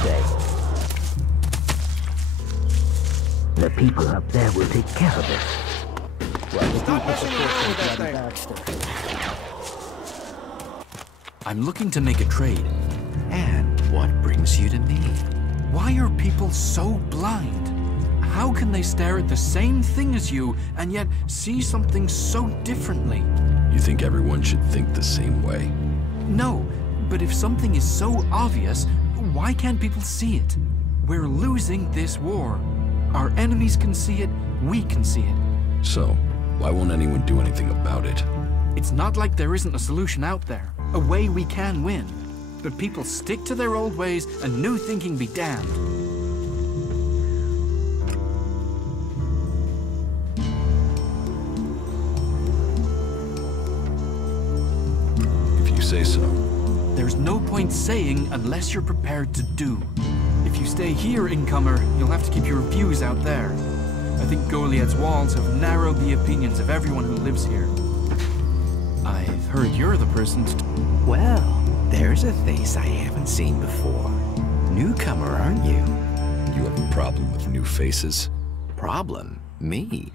say. The people up there will take care of it. Stop messing around with that thing! I'm looking to make a trade. And what brings you to me? Why are people so blind? How can they stare at the same thing as you and yet see something so differently? You think everyone should think the same way? No, but if something is so obvious, why can't people see it? We're losing this war. Our enemies can see it, we can see it. So, why won't anyone do anything about it? It's not like there isn't a solution out there, a way we can win. But people stick to their old ways and new thinking be damned. If you say so. There's no point saying unless you're prepared to do. If you stay here, incomer, you'll have to keep your views out there. I think Goliath's walls have narrowed the opinions of everyone who lives here. I've heard you're the person to... Well, there's a face I haven't seen before. Newcomer, aren't you? You have a problem with new faces? Problem? Me?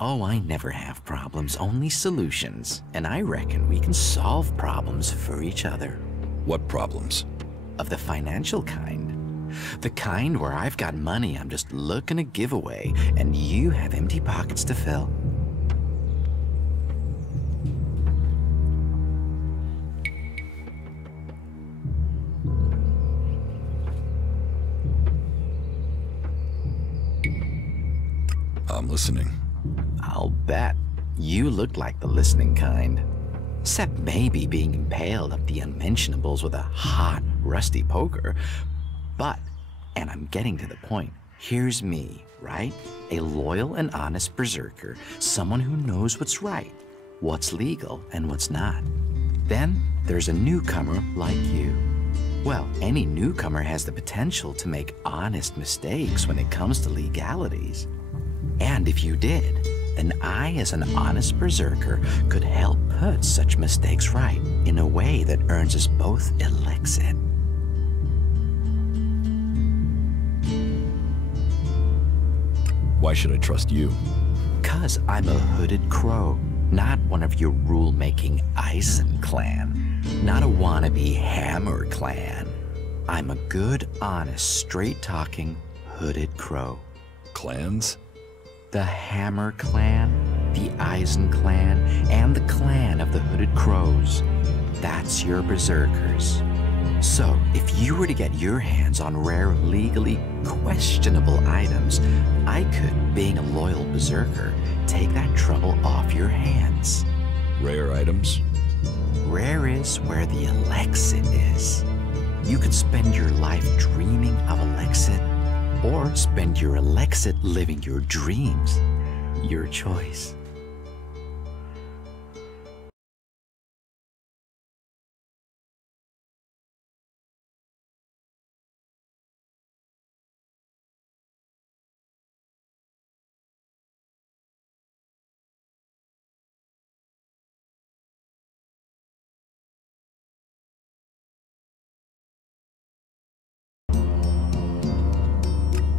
Oh, I never have problems, only solutions. And I reckon we can solve problems for each other. What problems? Of the financial kind. The kind where I've got money I'm just looking to give away, and you have empty pockets to fill. I'm listening. I'll bet. You look like the listening kind. Except maybe being impaled up the unmentionables with a hot, rusty poker. But, and I'm getting to the point, here's me, right? A loyal and honest berserker, someone who knows what's right, what's legal and what's not. Then there's a newcomer like you. Well, any newcomer has the potential to make honest mistakes when it comes to legalities. And if you did, then I, as an honest berserker, could help put such mistakes right in a way that earns us both Elexit. Why should I trust you? 'Cause I'm a hooded crow, not one of your rule-making Eisen clan, not a wannabe Hammer clan. I'm a good, honest, straight-talking, hooded crow. Clans? The Hammer clan, the Eisen clan, and the clan of the Hooded Crows. That's your berserkers. So, if you were to get your hands on rare, legally questionable items, I could, being a loyal berserker, take that trouble off your hands. Rare items? Rare is where the Elexit is. You could spend your life dreaming of Elexit, or spend your Elexit living your dreams. Your choice.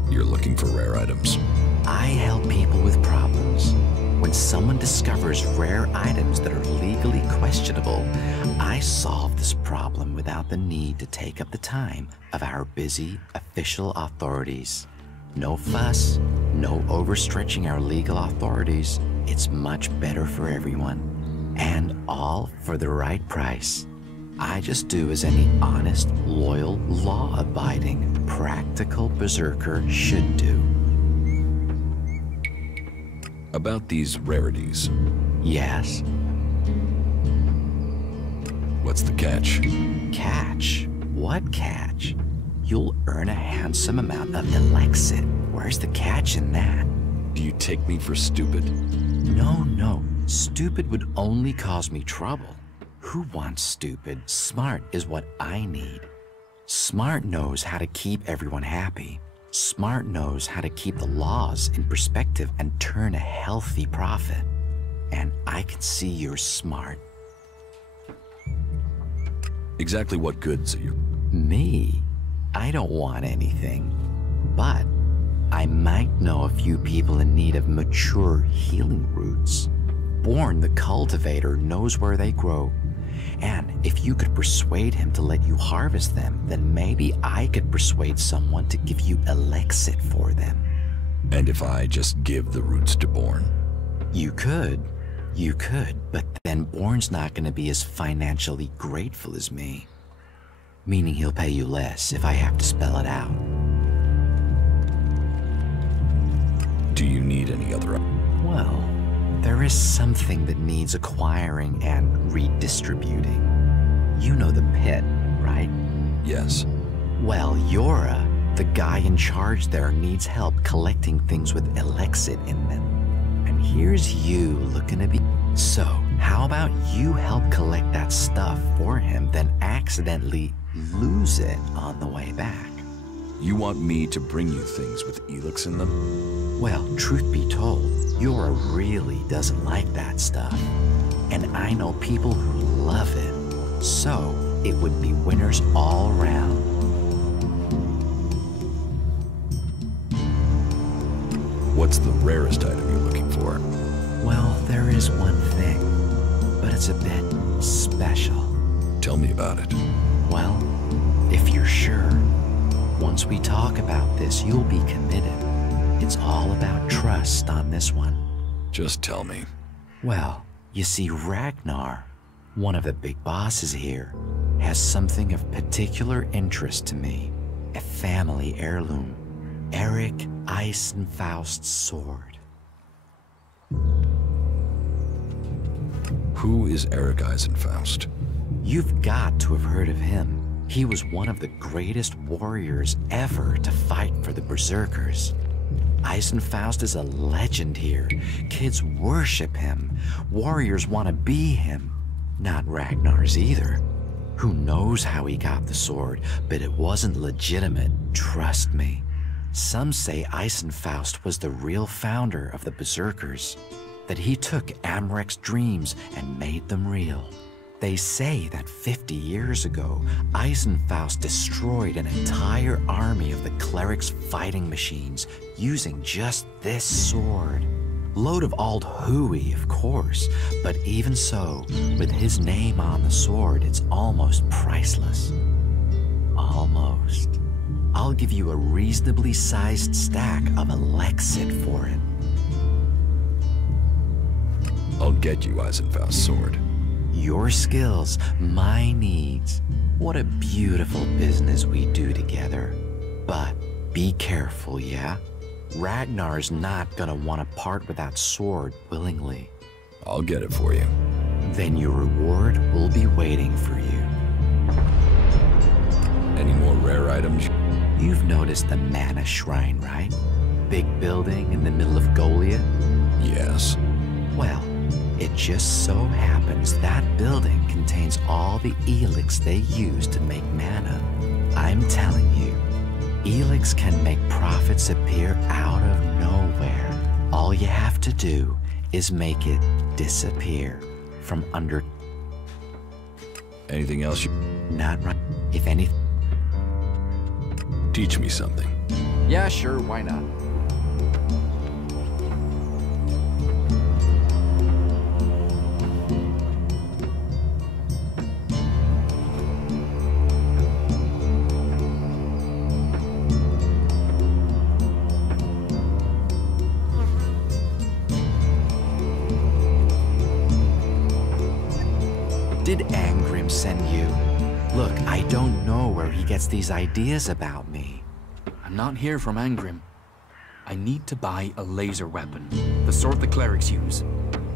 You're looking for rare items. I help people with problems. When someone discovers rare items that are legally questionable, I solve this problem without the need to take up the time of our busy official authorities. No fuss, no overstretching our legal authorities. It's much better for everyone. And all for the right price. I just do as any honest, loyal, law-abiding, practical berserker should do. About these rarities. Yes? What's the catch? Catch? What catch? You'll earn a handsome amount of Elexit. Where's the catch in that? Do you take me for stupid? No. Stupid would only cause me trouble. Who wants stupid? Smart is what I need. Smart knows how to keep everyone happy. Smart knows how to keep the laws in perspective and turn a healthy profit. And I can see you're smart. Exactly what goods are you? Me? I don't want anything, but I might know a few people in need of mature healing roots. Born the cultivator knows where they grow, and if you could persuade him to let you harvest them, then maybe I could persuade someone to give you Elex for them. And if I just give the roots to Born? You could, but then Born's not going to be as financially grateful as me. Meaning he'll pay you less if I have to spell it out. Do you need any other? Well, there is something that needs acquiring and redistributing. You know the pit, right? Yes. Well, Yora, the guy in charge there, needs help collecting things with Elexit in them. And here's you looking to be... So, how about you help collect that stuff for him, then accidentally lose it on the way back? You want me to bring you things with Elex in them? Well, truth be told, Yora really doesn't like that stuff. And I know people who love it. So, it would be winners all around. What's the rarest item you're looking for? Well, there is one thing, but it's a bit special. Tell me about it. Well, if you're sure, once we talk about this, you'll be committed. It's all about trust on this one. Just tell me. Well, you see, Ragnar, one of the big bosses here, has something of particular interest to me. A family heirloom. Eric Eisenfaust's sword. Who is Eric Eisenfaust? You've got to have heard of him. He was one of the greatest warriors ever to fight for the Berserkers. Eisenfaust is a legend here. Kids worship him. Warriors want to be him. Not Ragnar's either. Who knows how he got the sword, but it wasn't legitimate, trust me. Some say Eisenfaust was the real founder of the Berserkers, that he took Amrek's dreams and made them real. They say that 50 years ago, Eisenfaust destroyed an entire army of the clerics' fighting machines using just this sword. Load of old hooey, of course, but even so, with his name on the sword, it's almost priceless. Almost. I'll give you a reasonably sized stack of Elexit for it. I'll get you Eisenfaust's sword. Your skills, my needs. What a beautiful business we do together. But be careful, yeah? Ragnar's not gonna want to part with that sword willingly. I'll get it for you. Then your reward will be waiting for you. Any more rare items? You've noticed the Mana Shrine, right? Big building in the middle of Golia? Yes. Well, it just so happens that building contains all the Elex they use to make mana. I'm telling you, Elex can make profits appear out of nowhere. All you have to do is make it disappear from under... Anything else you... Not right. If anything... Teach me something. Yeah, sure, why not? Did Angrim send you? Look, I don't know where he gets these ideas about me. I'm not here from Angrim. I need to buy a laser weapon, the sort the clerics use.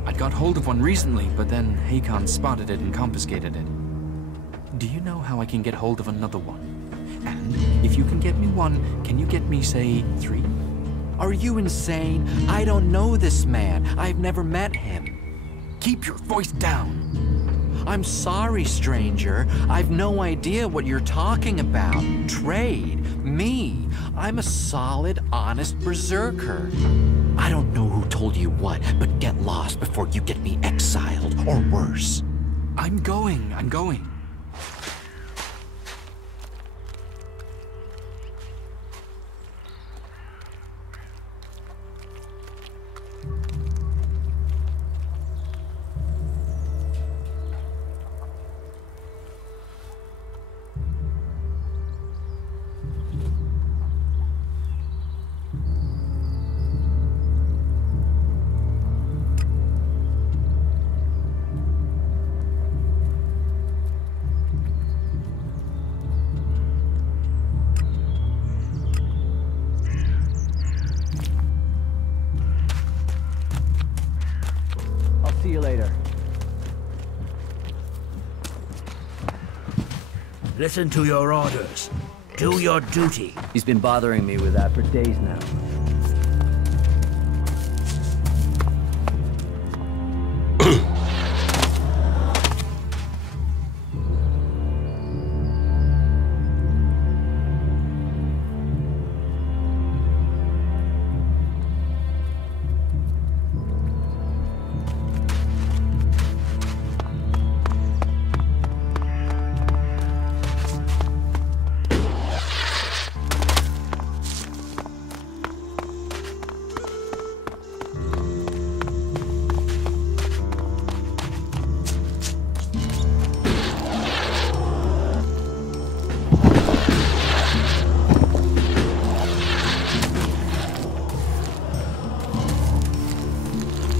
I'd got hold of one recently, but then Hakon spotted it and confiscated it. Do you know how I can get hold of another one? And if you can get me one, can you get me, say, 3? Are you insane? I don't know this man. I've never met him. Keep your voice down. I'm sorry, stranger. I've no idea what you're talking about. Trade? Me? I'm a solid, honest berserker. I don't know who told you what, but get lost before you get me exiled, or worse. I'm going. Listen to your orders. Do your duty. He's been bothering me with that for days now.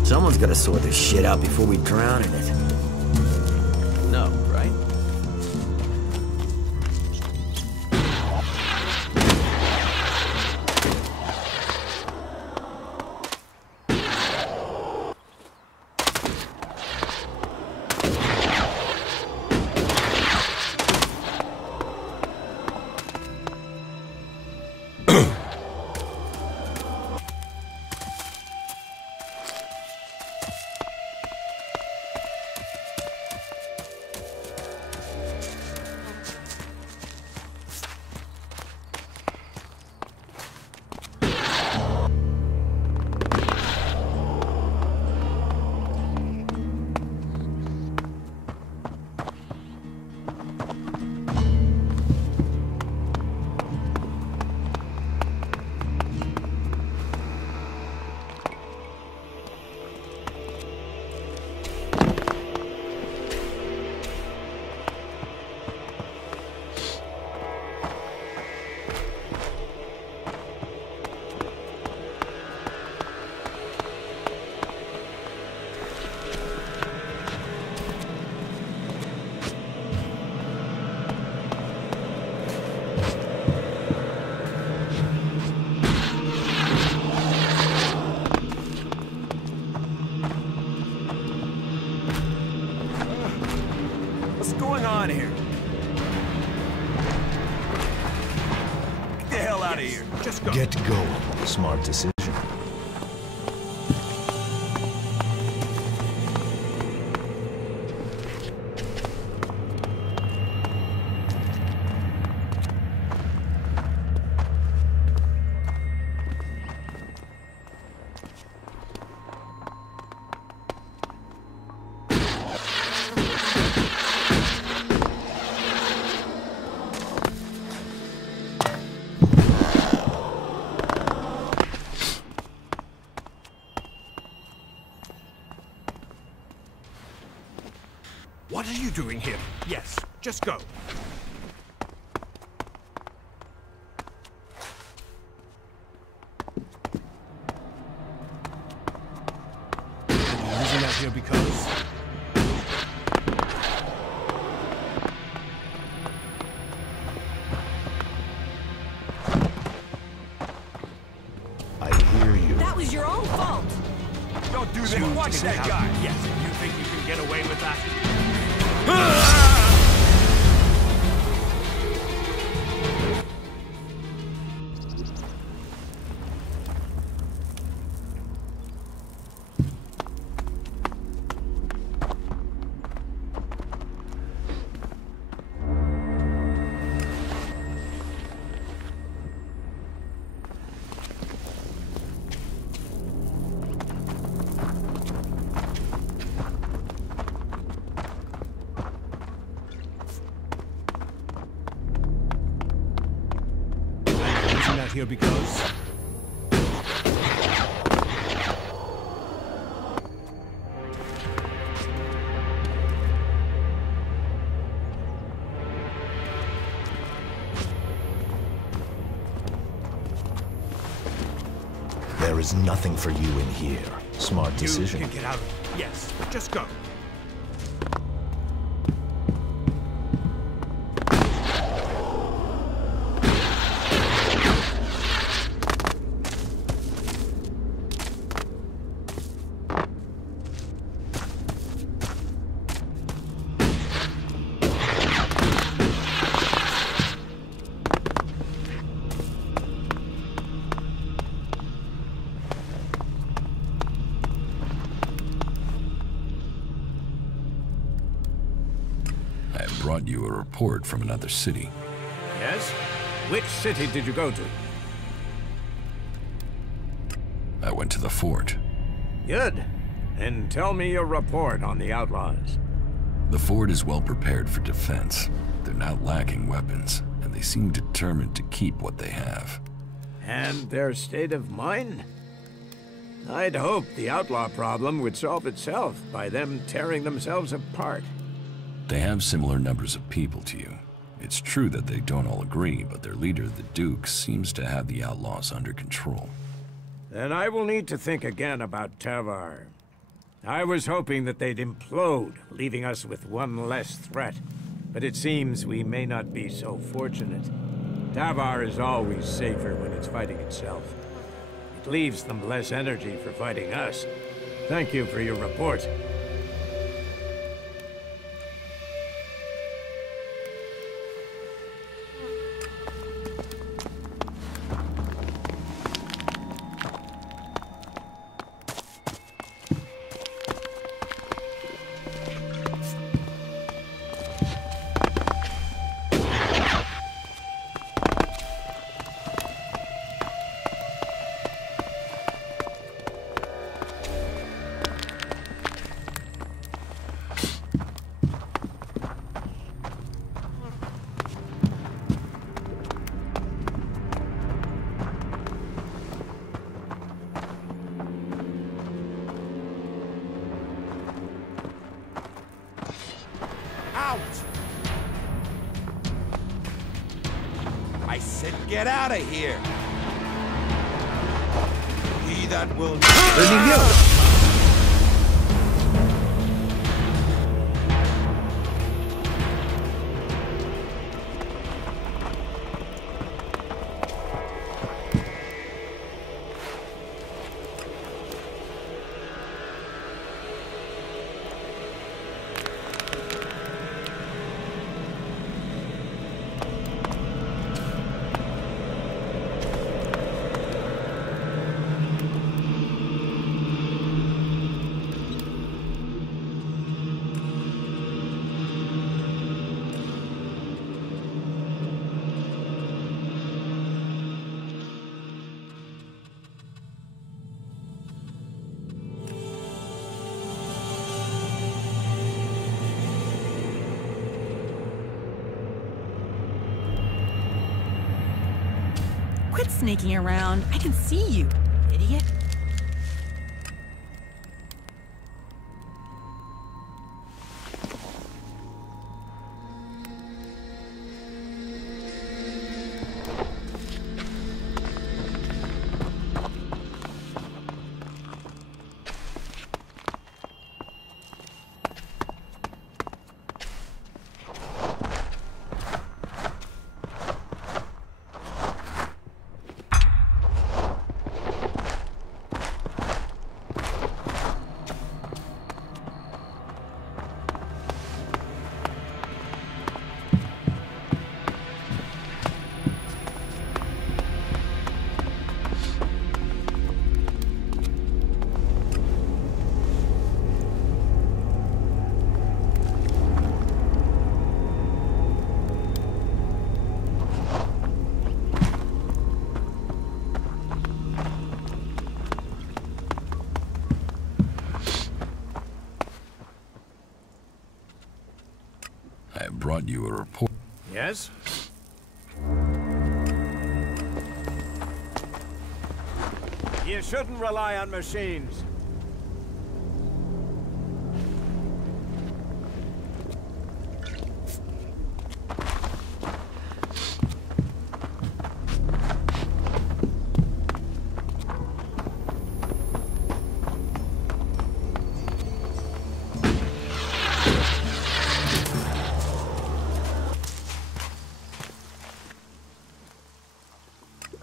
Someone's gotta sort this shit out before we drown in it. No, right? What's going on here? Get the hell out of here. Just go. Get going. Smart decision. What are you doing here? Yes, just go. Are you using that here because... I hear you. That was your own fault. Don't do that. Watch that guy. Yes, you think you can get away with that? Here because There is nothing for you in here. Smart decision. you can get out. Yes, just go. I have brought you a report from another city. Yes? Which city did you go to? I went to the fort. Good. And tell me your report on the outlaws. The fort is well prepared for defense. They're not lacking weapons, and they seem determined to keep what they have. And their state of mind? I'd hope the outlaw problem would solve itself by them tearing themselves apart. They have similar numbers of people to you. It's true that they don't all agree, but their leader, the Duke, seems to have the outlaws under control. Then I will need to think again about Tavar. I was hoping that they'd implode, leaving us with one less threat. But it seems we may not be so fortunate. Tavar is always safer when it's fighting itself. It leaves them less energy for fighting us. Thank you for your report. I said get out of here! He that will... Where'd he go? Quit sneaking around. I can see you, idiot. I have brought you a report. Yes? You shouldn't rely on machines.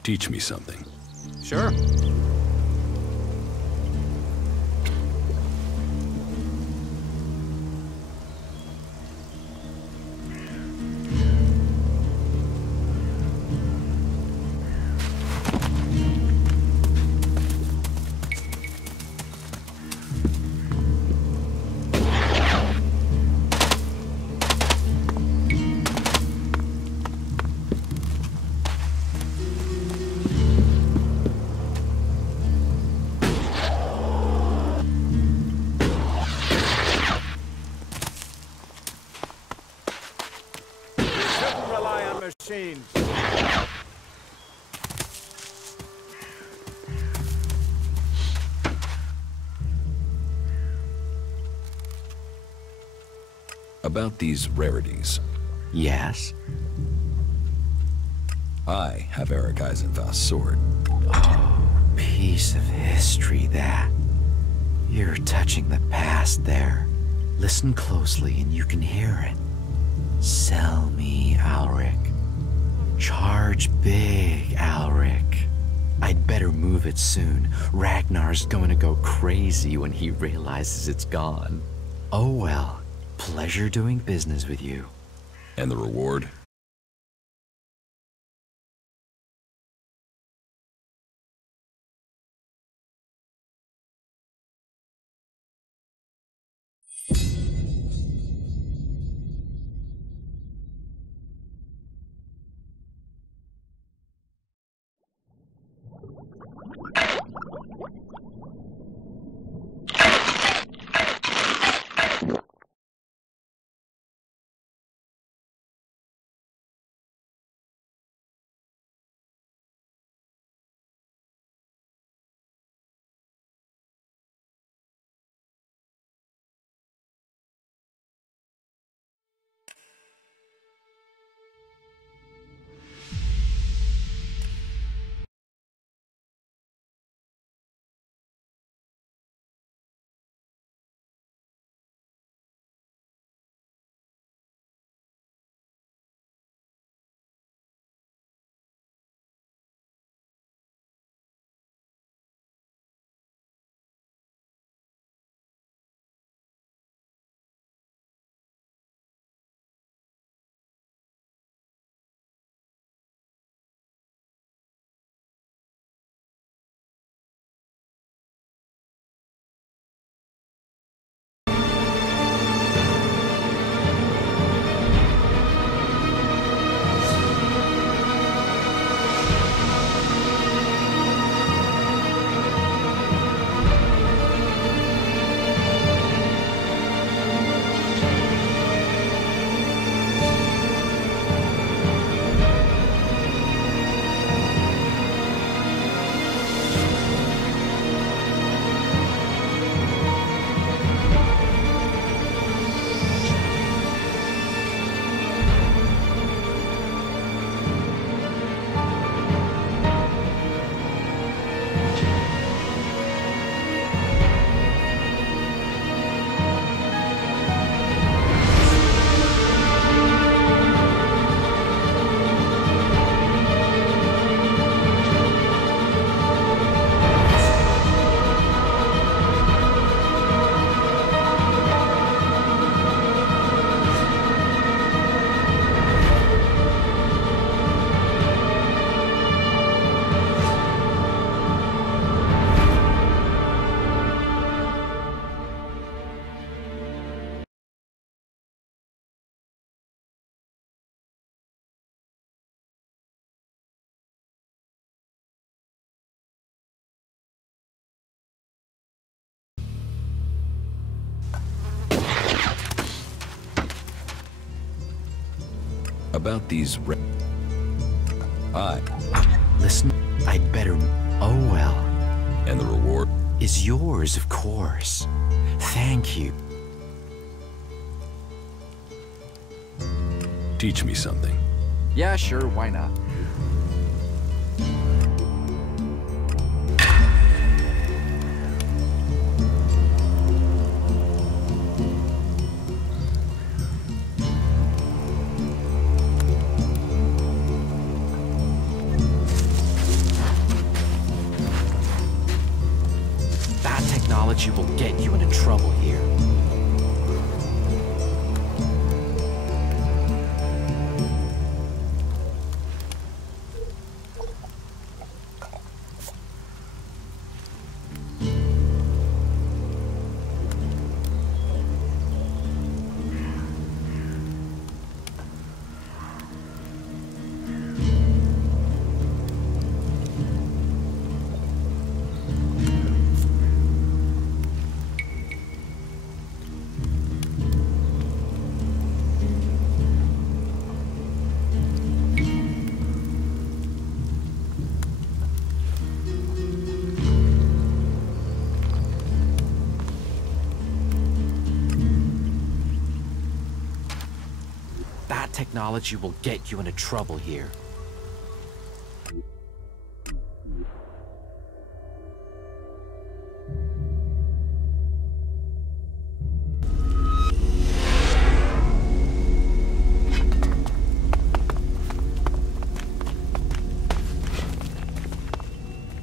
Teach me something. Sure. rely on machines. About these rarities. Yes? I have Eric Eisenfath's sword. Oh, piece of history that. You're touching the past there. Listen closely and you can hear it. Sell me, Alric. Charge big, Alric. I'd better move it soon. Ragnar's going to go crazy when he realizes it's gone. Oh well. Pleasure doing business with you. And the reward? About these Listen, I'd better... Oh well. And the reward? Is yours, of course. Thank you. Teach me something. Yeah, sure, why not? That technology will get you into trouble here. that technology will get you into trouble here.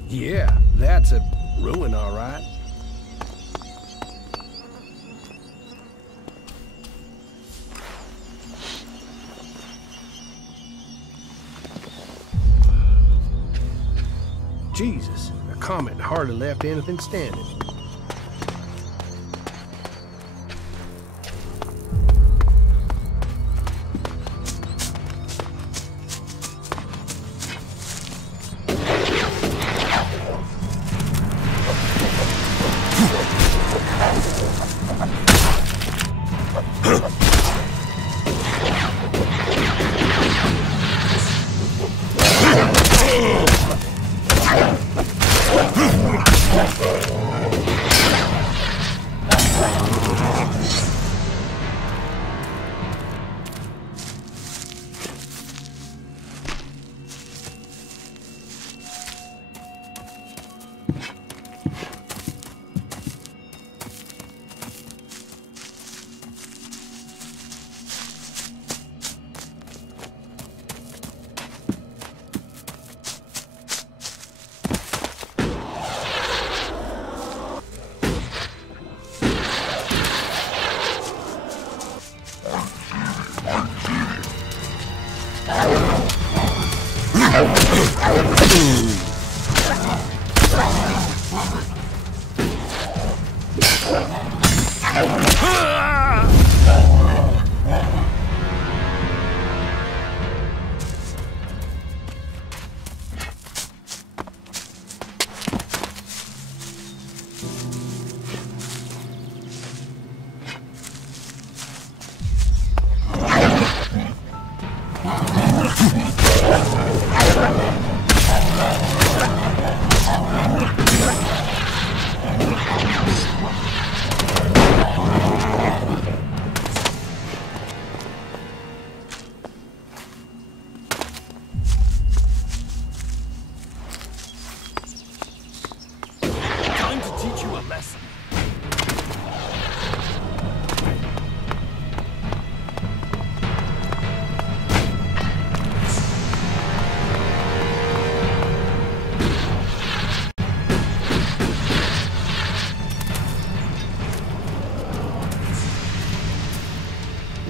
Yeah, that's a ruin, all right. Jesus, the comet hardly left anything standing.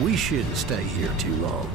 We shouldn't stay here too long.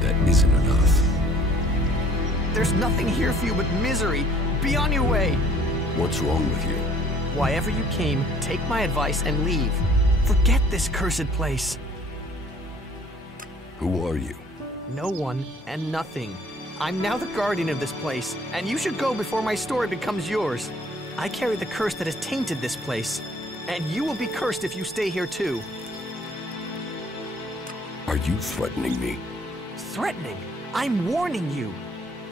That isn't enough. There's nothing here for you but misery. Be on your way. What's wrong with you? Why ever you came, take my advice and leave. Forget this cursed place. Who are you? No one and nothing. I'm now the guardian of this place, and you should go before my story becomes yours. I carry the curse that has tainted this place, and you will be cursed if you stay here too. Are you threatening me? Threatening? I'm warning you.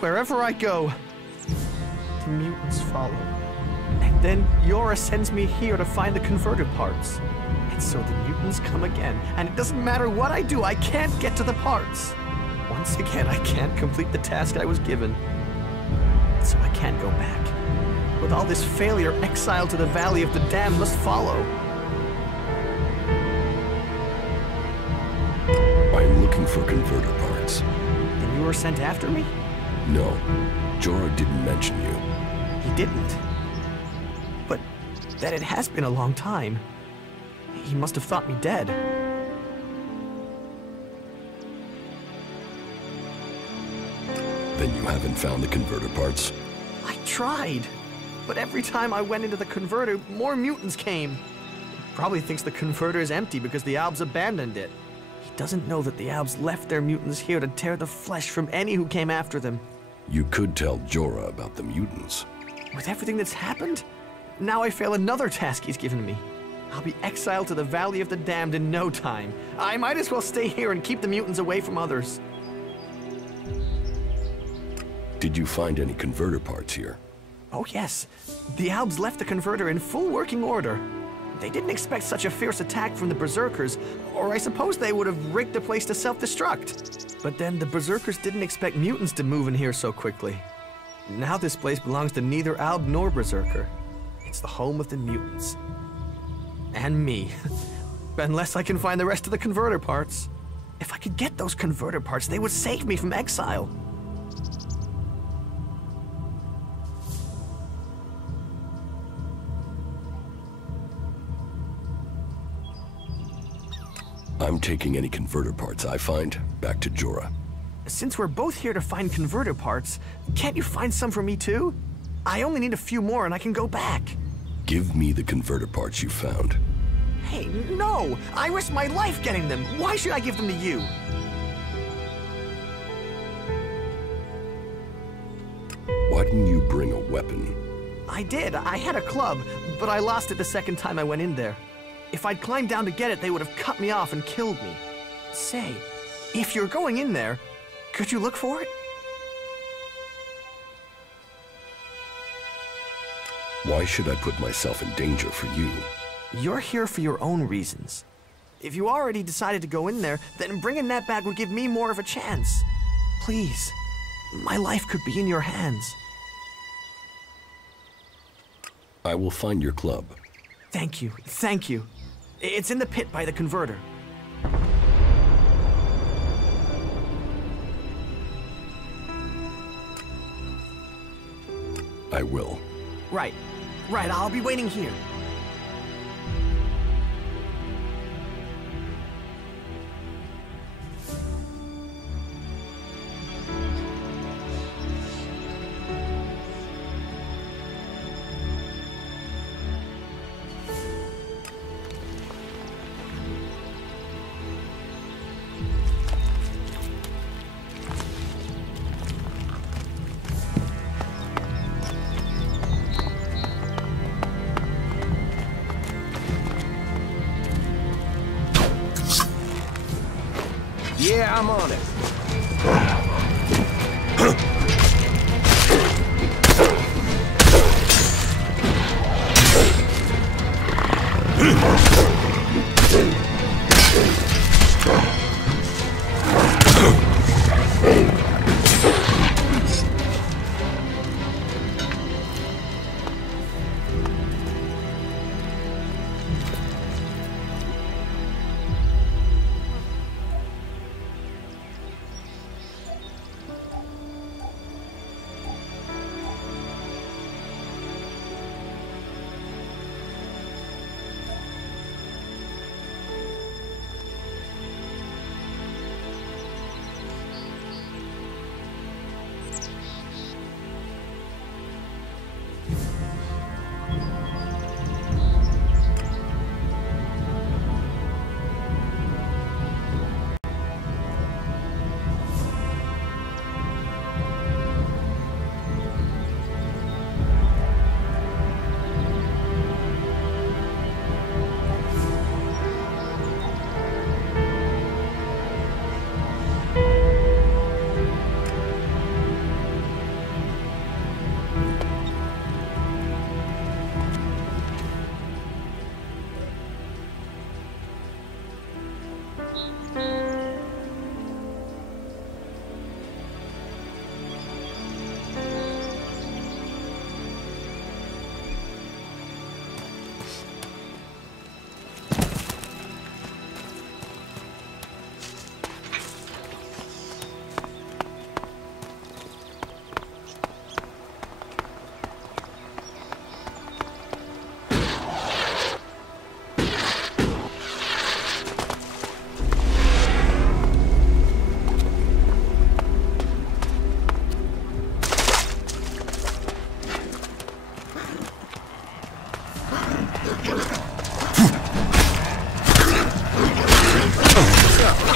Wherever I go, the mutants follow. And then Yora sends me here to find the converter parts. And so the mutants come again, and it doesn't matter what I do, I can't get to the parts. Once again, I can't complete the task I was given. So I can't go back. With all this failure, exile to the Valley of the Damned must follow. I'm looking for converter parts. Then you were sent after me? No, Jorah didn't mention you. He didn't. But that it has been a long time. He must have thought me dead. Then you haven't found the converter parts? I tried. But every time I went into the converter, more mutants came. He probably thinks the converter is empty because the Albs abandoned it. He doesn't know that the Albs left their mutants here to tear the flesh from any who came after them. You could tell Jorah about the mutants. With everything that's happened, now I fail another task he's given me. I'll be exiled to the Valley of the Damned in no time. I might as well stay here and keep the mutants away from others. Did you find any converter parts here? Oh yes. The Albs left the converter in full working order. They didn't expect such a fierce attack from the Berserkers, or I suppose they would have rigged the place to self-destruct. But then the Berserkers didn't expect mutants to move in here so quickly. Now this place belongs to neither Alb nor Berserker. It's the home of the mutants. And me. Unless I can find the rest of the converter parts. If I could get those converter parts, they would save me from exile. I'm taking any converter parts I find back to Jorah. Since we're both here to find converter parts, can't you find some for me too? I only need a few more and I can go back. Give me the converter parts you found. Hey, no! I risked my life getting them! Why should I give them to you? Why didn't you bring a weapon? I did. I had a club, but I lost it the second time I went in there. If I'd climbed down to get it, they would have cut me off and killed me. Say, if you're going in there, could you look for it? Why should I put myself in danger for you? You're here for your own reasons. If you already decided to go in there, then bringing that back would give me more of a chance. Please, my life could be in your hands. I will find your club. Thank you, thank you. It's in the pit by the converter. I will. Right, I'll be waiting here. Yeah, I'm on it.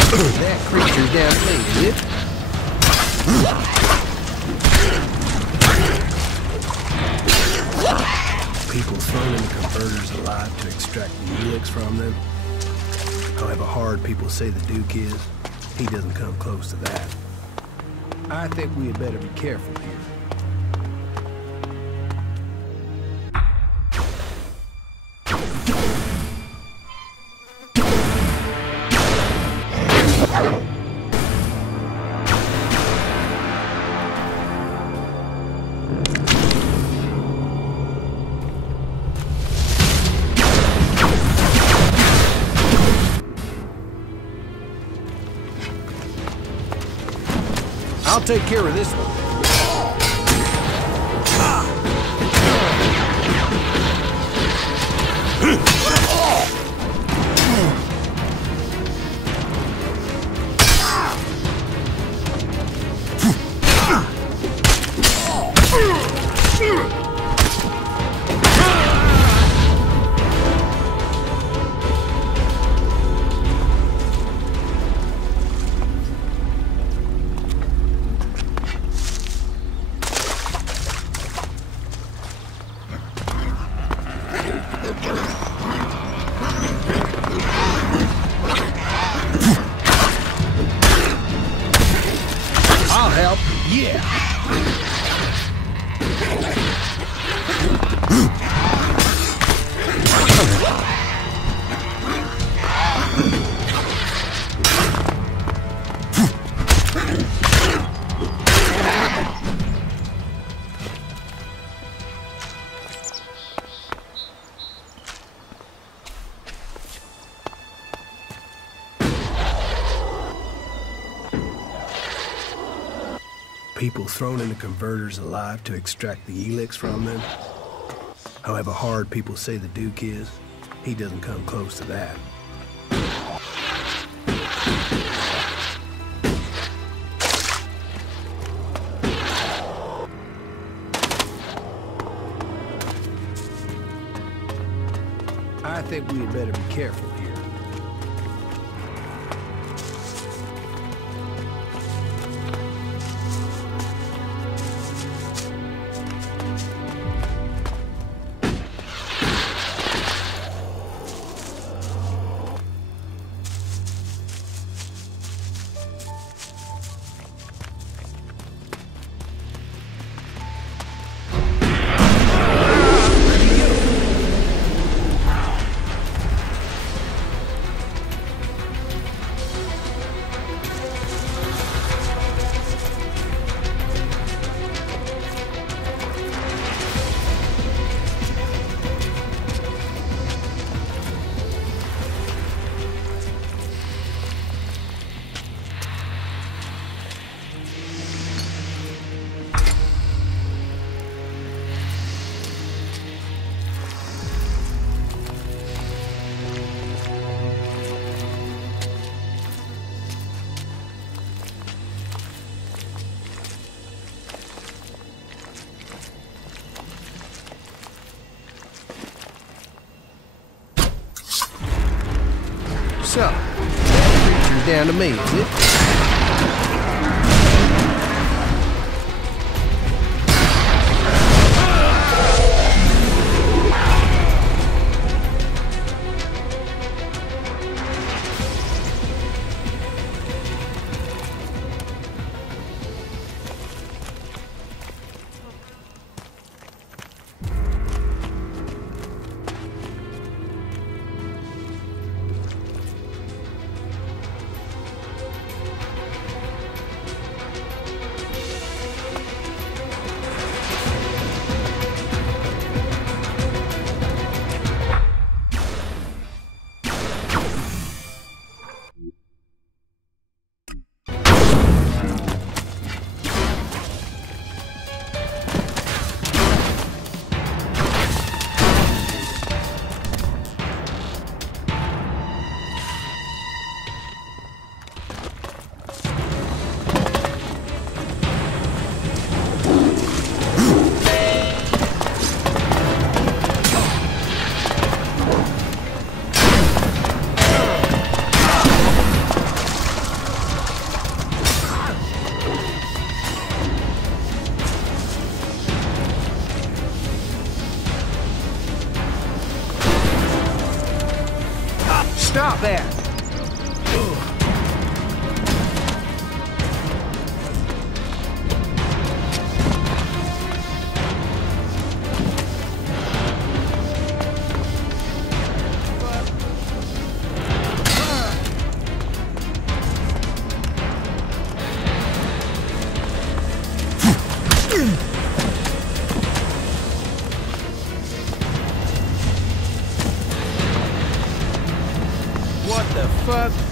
That creature's down to me, is it? People thrown in the converters alive to extract the Elex from them. However hard people say the Duke is, he doesn't come close to that. I think we had better be careful here. I'll take care of this one. I'll help. Yeah. People thrown into converters alive to extract the Elex from them. However hard people say the Duke is, he doesn't come close to that. I think we had better be careful here. So, that creature's down to me, is it? fuck?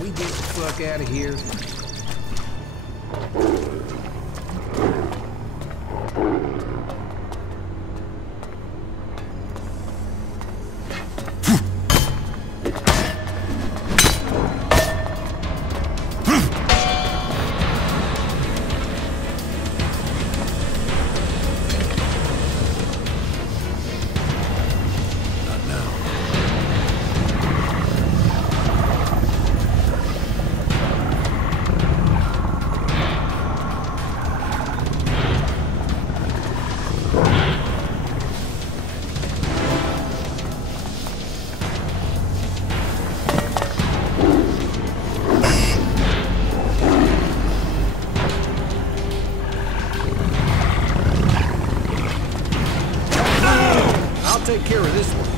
We get the fuck out of here. Take care of this one.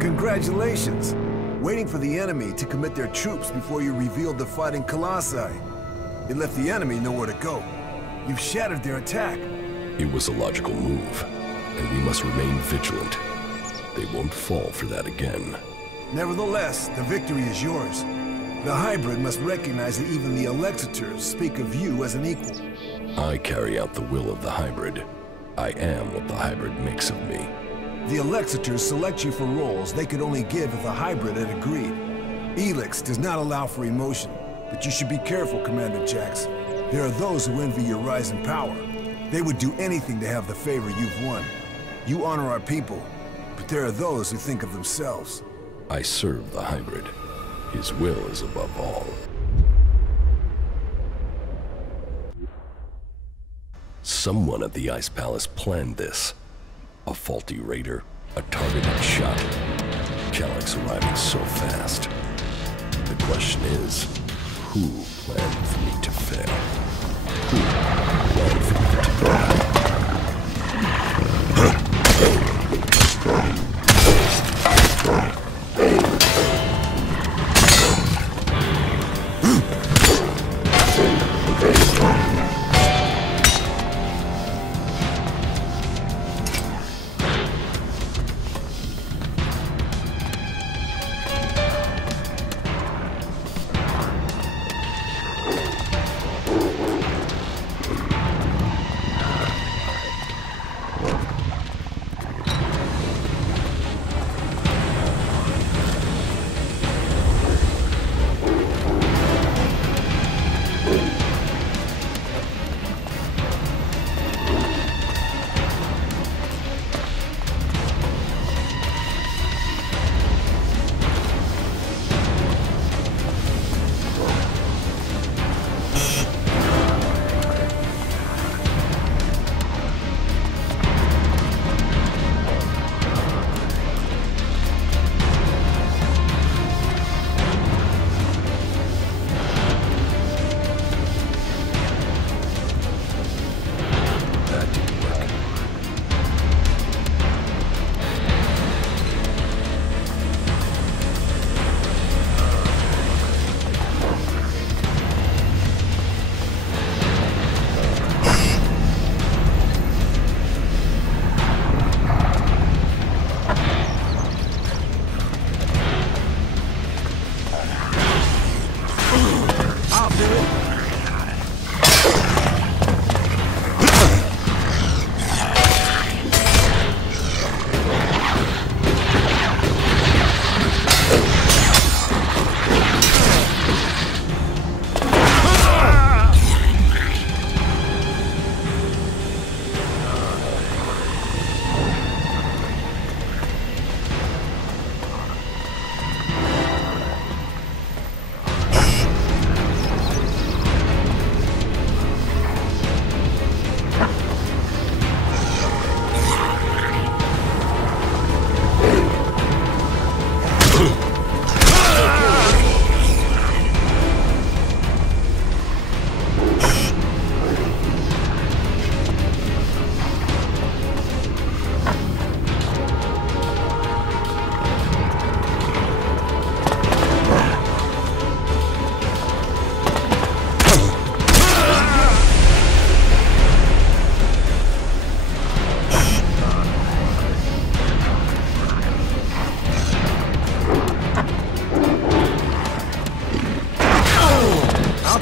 Congratulations! Waiting for the enemy to commit their troops before you revealed the fighting Colossi. It left the enemy nowhere to go. You've shattered their attack. It was a logical move, and we must remain vigilant. They won't fall for that again. Nevertheless, the victory is yours. The hybrid must recognize that even the Alexiters speak of you as an equal. I carry out the will of the hybrid. I am what the hybrid makes of me. The Alexiters select you for roles they could only give if the hybrid had agreed. Elex does not allow for emotion, but you should be careful, Commander Jax. There are those who envy your rise in power. They would do anything to have the favor you've won. You honor our people, but there are those who think of themselves. I serve the hybrid. His will is above all. Someone at the Ice Palace planned this. A faulty raider, a targeted shot. Calyx arriving so fast. The question is, who planned for me to fail? Who planned for me to die?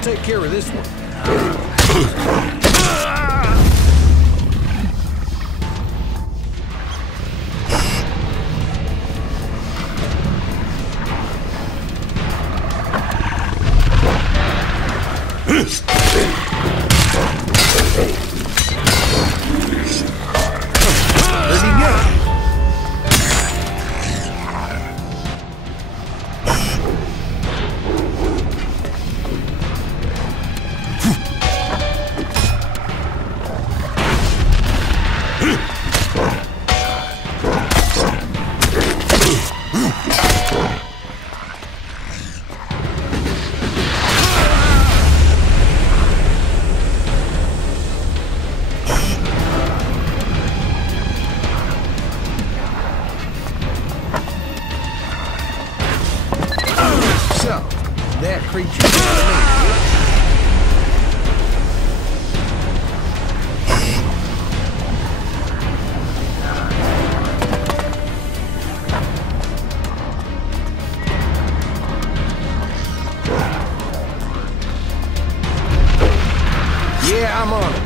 Take care of this one. that creature down to me. Yeah, I'm on it.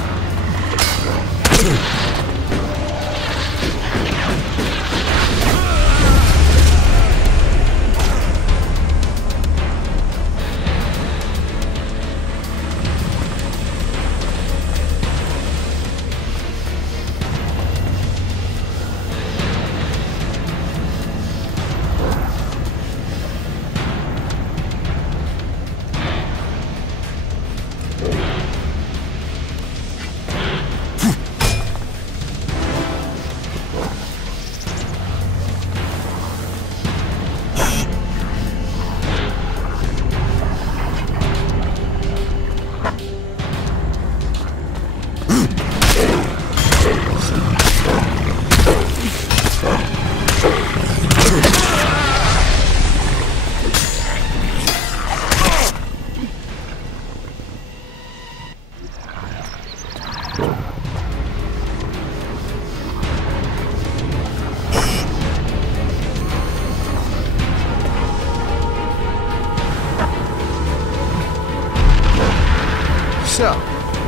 So,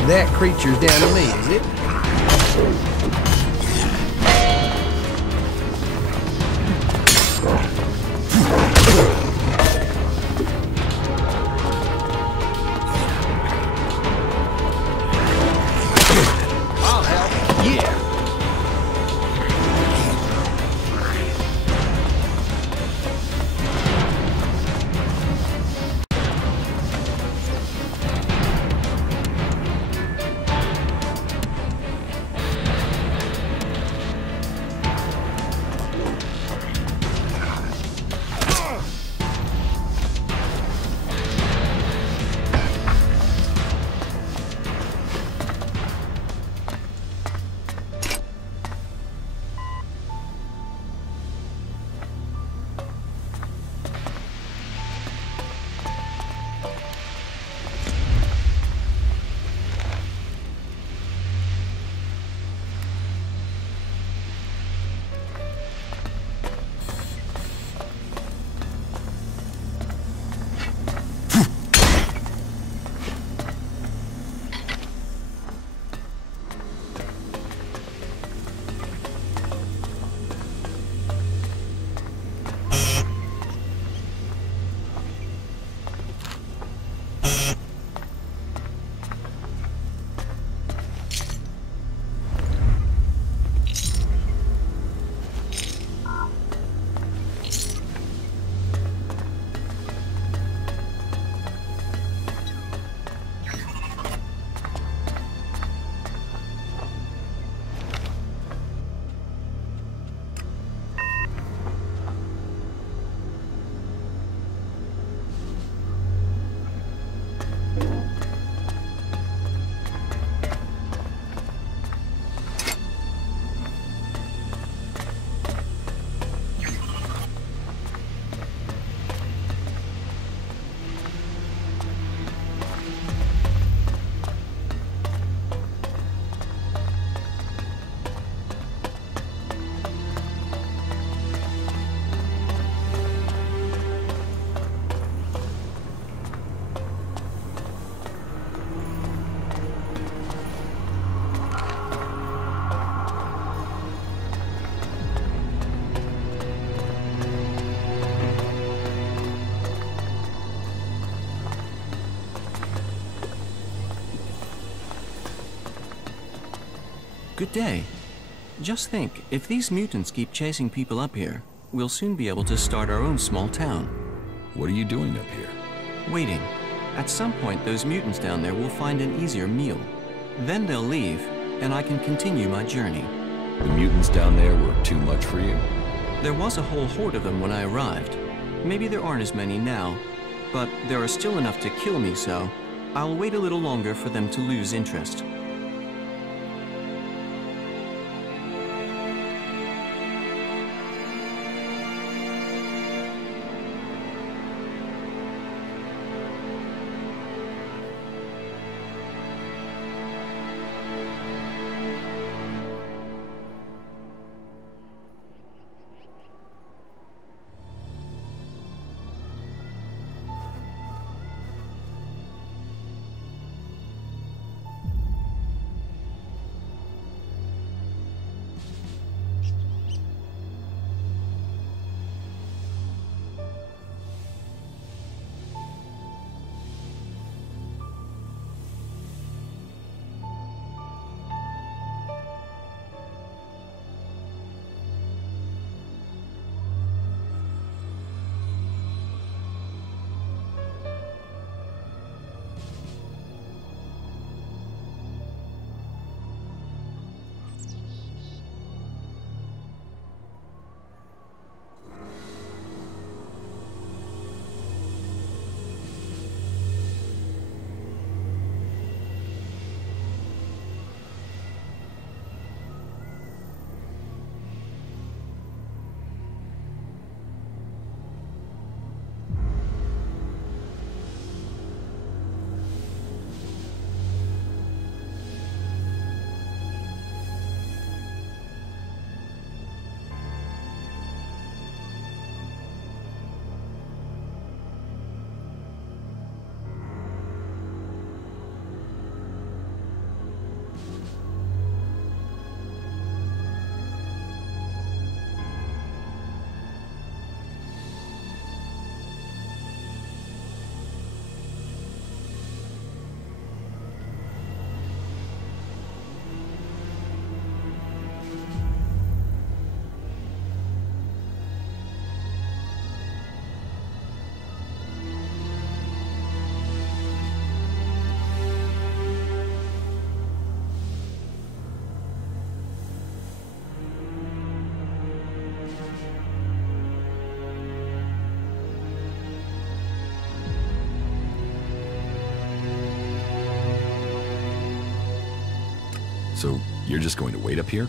that creature's down to me, is it? I'll help. Yeah. Good day. Just think, if these mutants keep chasing people up here, we'll soon be able to start our own small town. What are you doing up here? Waiting. At some point, those mutants down there will find an easier meal. Then they'll leave, and I can continue my journey. The mutants down there were too much for you? There was a whole horde of them when I arrived. Maybe there aren't as many now, but there are still enough to kill me, so I'll wait a little longer for them to lose interest. So, you're just going to wait up here?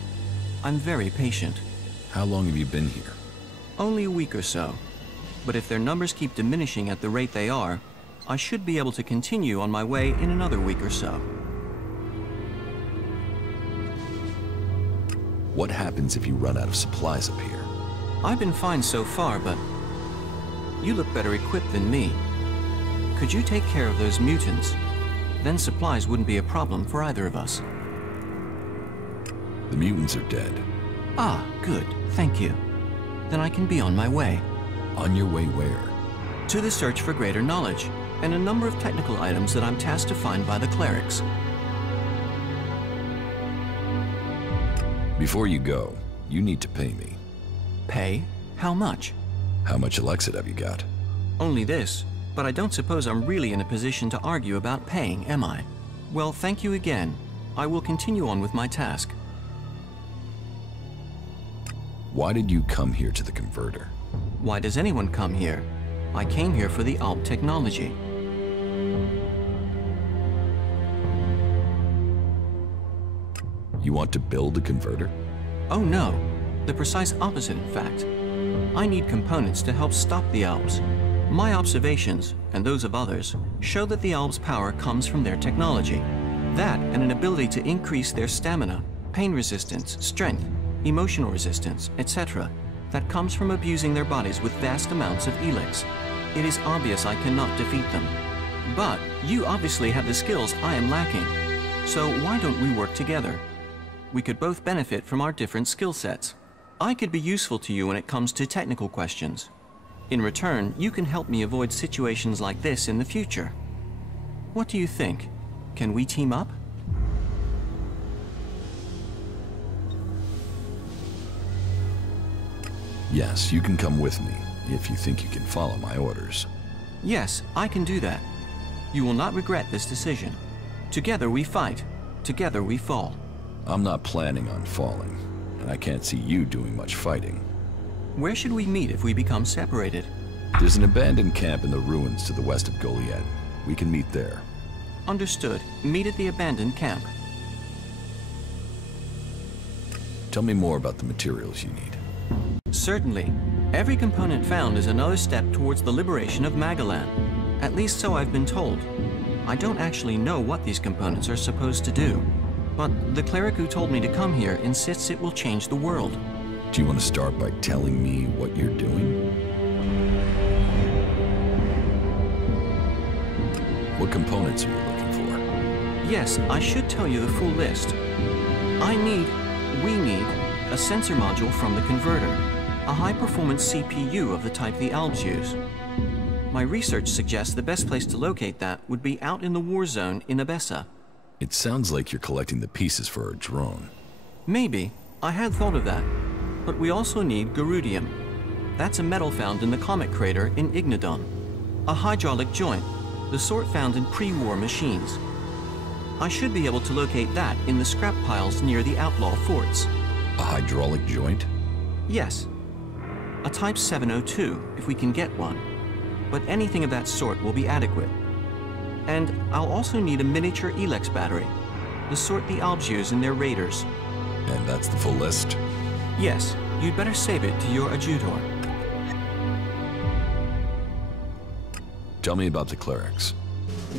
I'm very patient. How long have you been here? Only a week or so. But if their numbers keep diminishing at the rate they are, I should be able to continue on my way in another week or so. What happens if you run out of supplies up here? I've been fine so far, but you look better equipped than me. Could you take care of those mutants? Then supplies wouldn't be a problem for either of us. The mutants are dead. Ah, good. Thank you. Then I can be on my way. On your way where? To the search for greater knowledge, and a number of technical items that I'm tasked to find by the clerics. Before you go, you need to pay me. Pay? How much? How much Elexit have you got? Only this, but I don't suppose I'm really in a position to argue about paying, am I? Well, thank you again. I will continue on with my task. Why did you come here to the converter? Why does anyone come here? I came here for the ALB technology. You want to build a converter? Oh no, the precise opposite in fact. I need components to help stop the ALBs. My observations, and those of others, show that the ALBs' power comes from their technology. That and an ability to increase their stamina, pain resistance, strength, emotional resistance, etc. that comes from abusing their bodies with vast amounts of Elex. It is obvious I cannot defeat them. But you obviously have the skills I am lacking. So why don't we work together? We could both benefit from our different skill sets. I could be useful to you when it comes to technical questions. In return, you can help me avoid situations like this in the future. What do you think? Can we team up? Yes, you can come with me, if you think you can follow my orders. Yes, I can do that. You will not regret this decision. Together we fight. Together we fall. I'm not planning on falling, and I can't see you doing much fighting. Where should we meet if we become separated? There's an abandoned camp in the ruins to the west of Goliad. We can meet there. Understood. Meet at the abandoned camp. Tell me more about the materials you need. Certainly. Every component found is another step towards the liberation of Magalan. At least so I've been told. I don't actually know what these components are supposed to do. But the cleric who told me to come here insists it will change the world. Do you want to start by telling me what you're doing? What components are you looking for? Yes, I should tell you the full list. We need a sensor module from the converter, a high-performance CPU of the type the ALBs use. My research suggests the best place to locate that would be out in the war zone in Abessa. It sounds like you're collecting the pieces for a drone. Maybe. I had thought of that. But we also need Garudium. That's a metal found in the comet crater in Ignodon. A hydraulic joint, the sort found in pre-war machines. I should be able to locate that in the scrap piles near the outlaw forts. A hydraulic joint? Yes. A Type 702, if we can get one. But anything of that sort will be adequate. And I'll also need a miniature Elex battery, the sort the ALBs use in their raiders. And that's the full list? Yes, you'd better save it to your adjutor. Tell me about the clerics.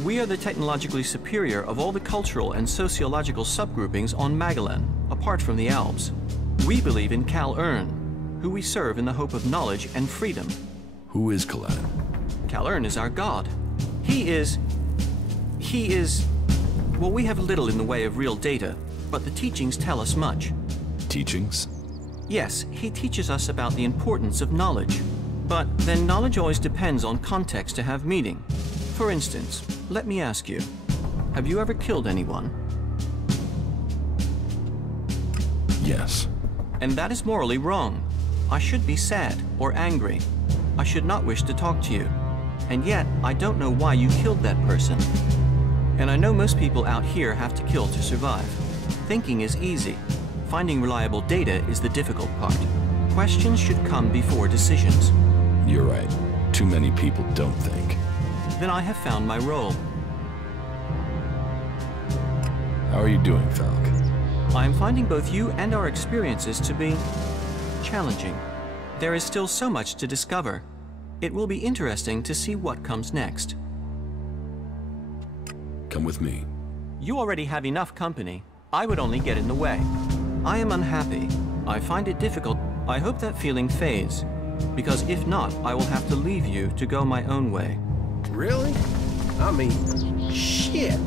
We are the technologically superior of all the cultural and sociological subgroupings on Magalan, apart from the ALBs. We believe in Kal Urn, who we serve in the hope of knowledge and freedom. Who is Kalan? Kal Urn is our god. He is... Well, we have little in the way of real data, but the teachings tell us much. Teachings? Yes, he teaches us about the importance of knowledge. But then knowledge always depends on context to have meaning. For instance, let me ask you, have you ever killed anyone? Yes. And that is morally wrong. I should be sad or angry. I should not wish to talk to you. And yet, I don't know why you killed that person. And I know most people out here have to kill to survive. Thinking is easy. Finding reliable data is the difficult part. Questions should come before decisions. You're right. Too many people don't think. Then I have found my role. How are you doing, Falk? I am finding both you and our experiences to be challenging. There is still so much to discover. It will be interesting to see what comes next. Come with me. You already have enough company. I would only get in the way. I am unhappy. I find it difficult. I hope that feeling fades, because if not, I will have to leave you to go my own way. Really? I mean, shit.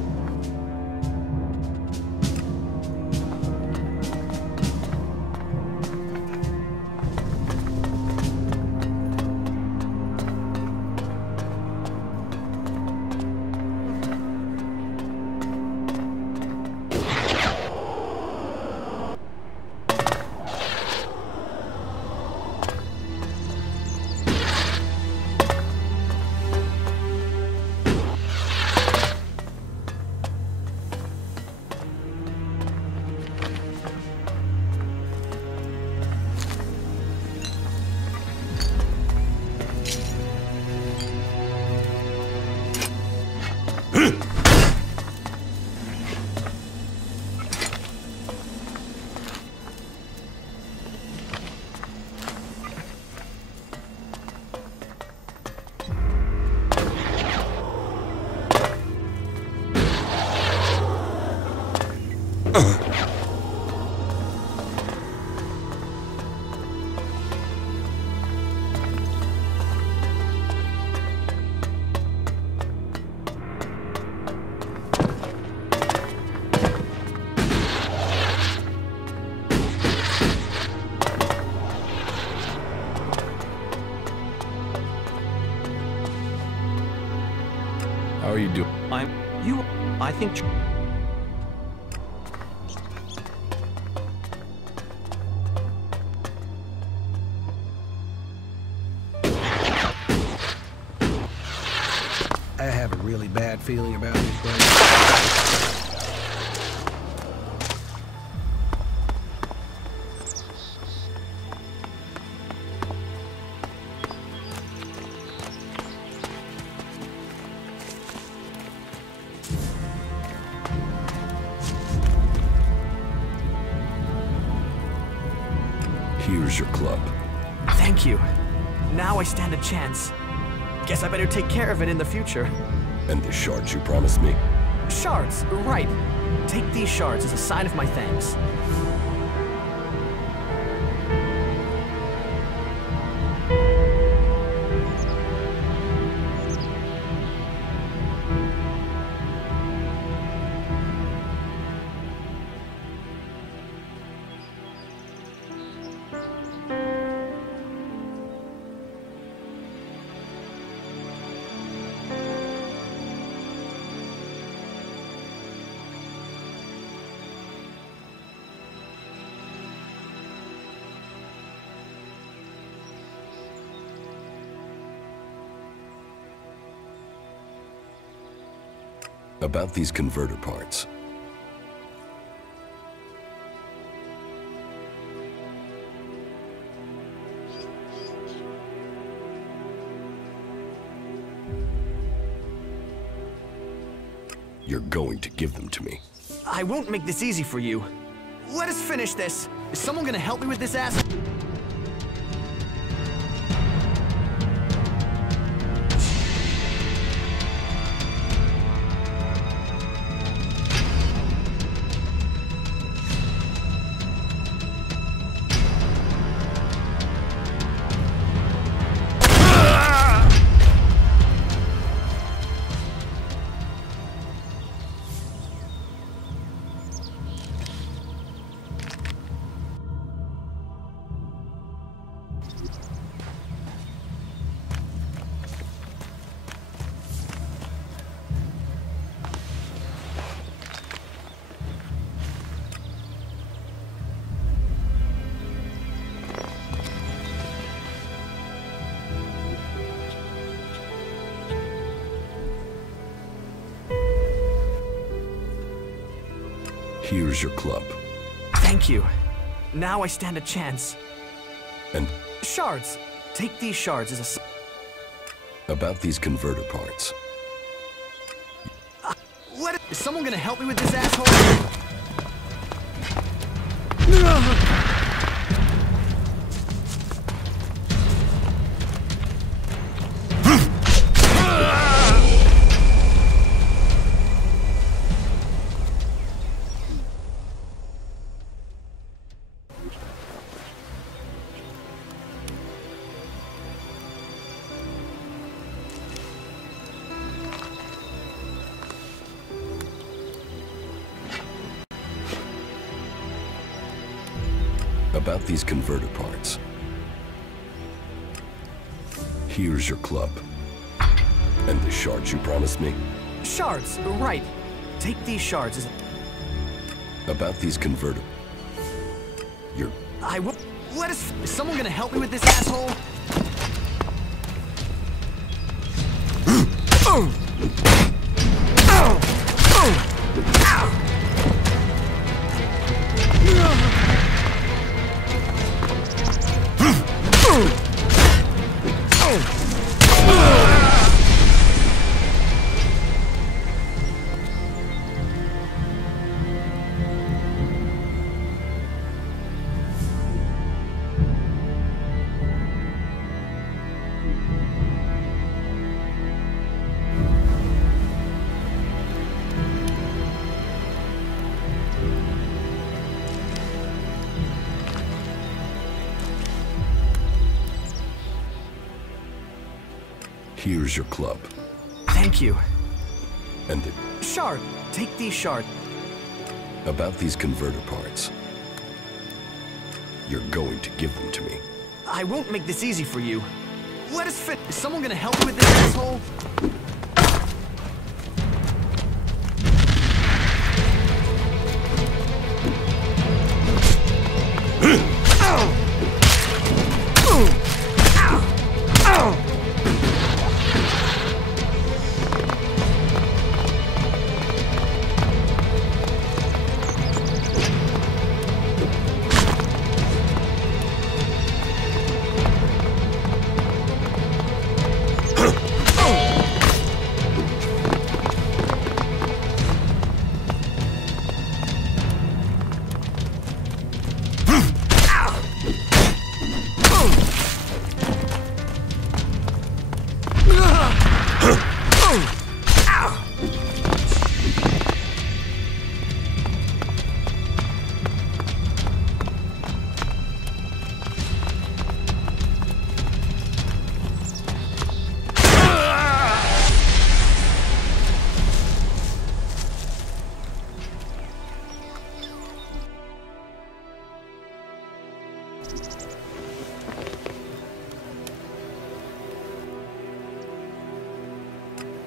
How are you doing? I think... I have a really bad feeling about this place. Here's your club. Thank you. Now I stand a chance. Guess I better take care of it in the future. And the shards you promised me? Shards, right. Take these shards as a sign of my thanks. About these converter parts. You're going to give them to me. I won't make this easy for you. Let us finish this. Is someone gonna help me with this ass? Here's your club. Thank you. Now I stand a chance. And? Shards. Take these shards as a... About these converter parts. Is someone gonna help me with this asshole? About these converter parts. Here's your club. And the shards you promised me? Shards, right. Take these shards. About these converter... I will... Let us... Is someone gonna help me with this asshole? Here's your club. Thank you. And the... Shard. Take these shards. About these converter parts. You're going to give them to me. I won't make this easy for you. Let us fit. Is someone gonna help me with this asshole?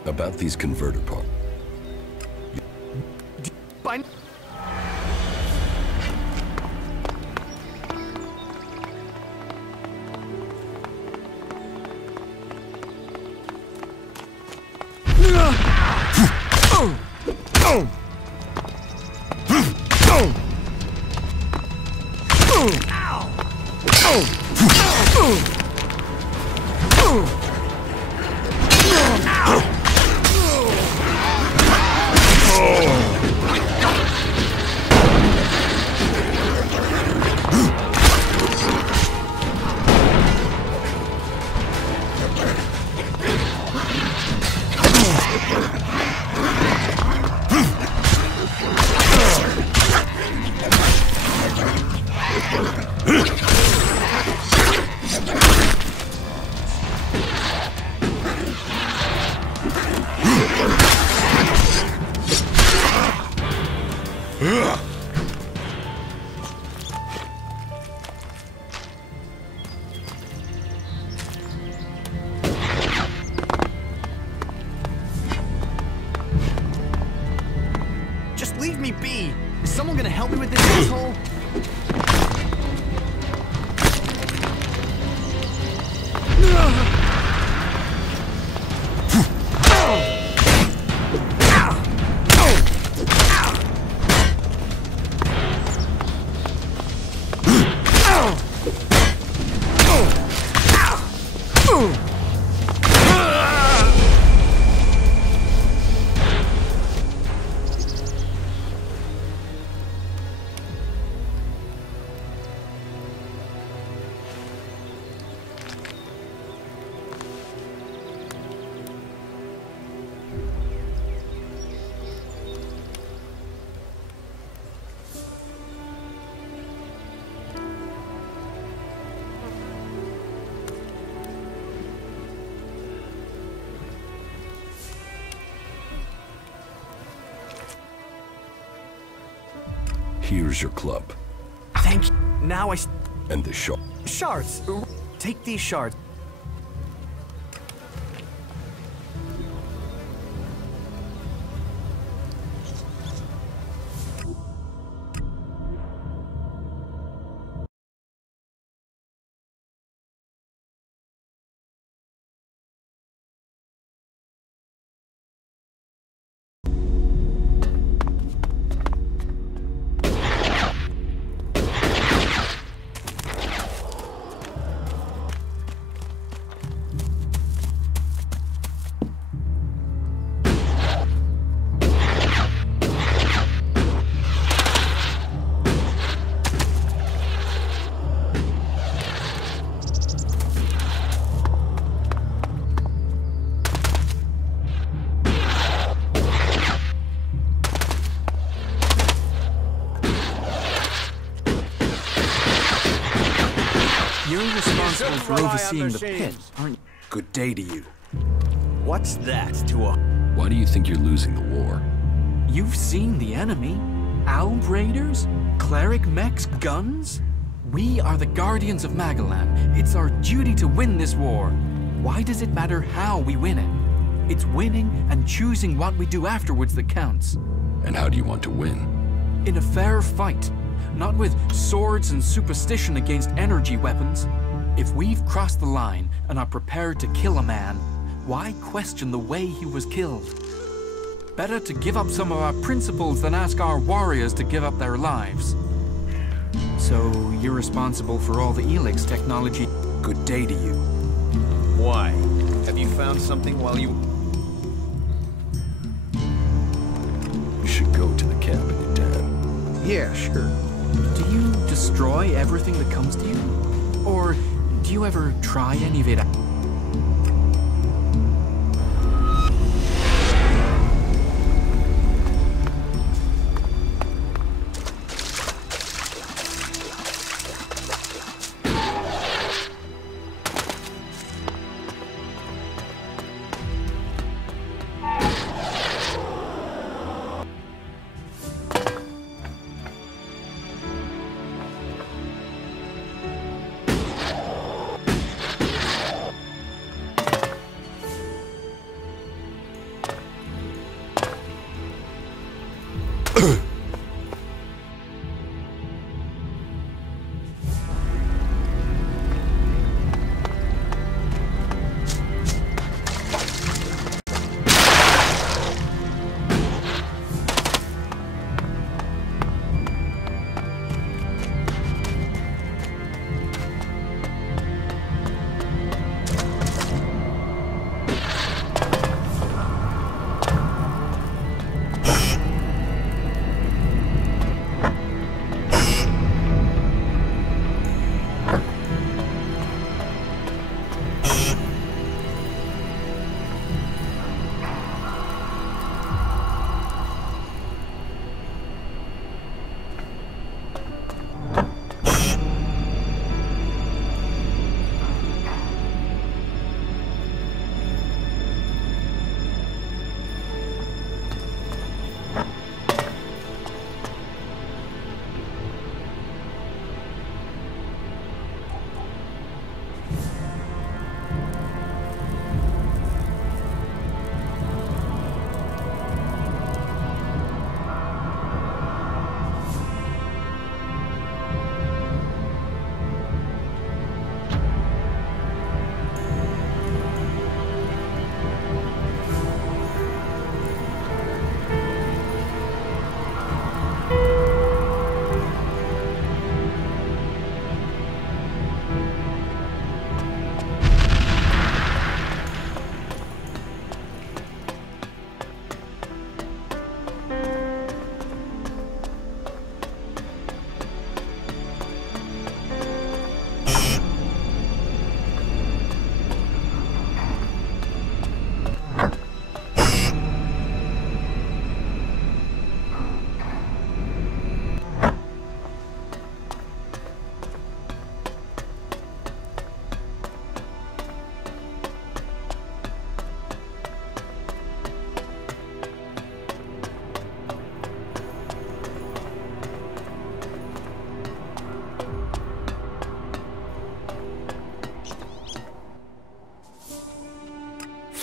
About these converter parts. Fine. Just leave me be. Is someone gonna help me with this asshole? Here's your club. Thank you. Now And the shard. Shards! Take these shards. You're responsible for overseeing the pit, aren't you? Good day to you. What's that to a... Why do you think you're losing the war? You've seen the enemy? Alb raiders? Cleric mechs? Guns? We are the guardians of Magalan. It's our duty to win this war. Why does it matter how we win it? It's winning and choosing what we do afterwards that counts. And how do you want to win? In a fair fight. Not with swords and superstition against energy weapons. If we've crossed the line and are prepared to kill a man, why question the way he was killed? Better to give up some of our principles than ask our warriors to give up their lives. So, you're responsible for all the Elex technology. Good day to you. Why? Have you found something while you... You should go to the camp in Udan. Yeah, sure. Do you destroy everything that comes to you? Or do you ever try any of it out?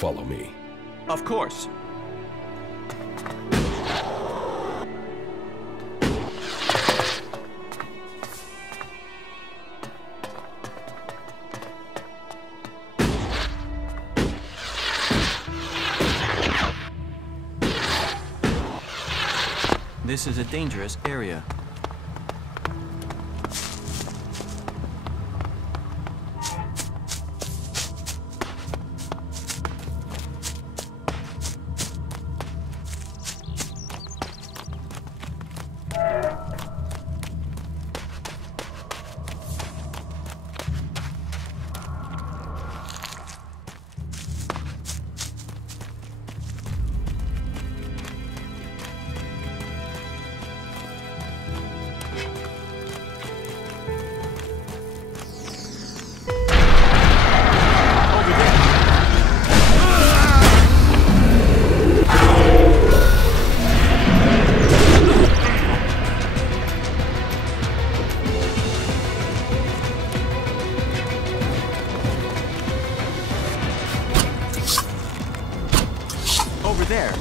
follow me. Of course. This is a dangerous area. Over there.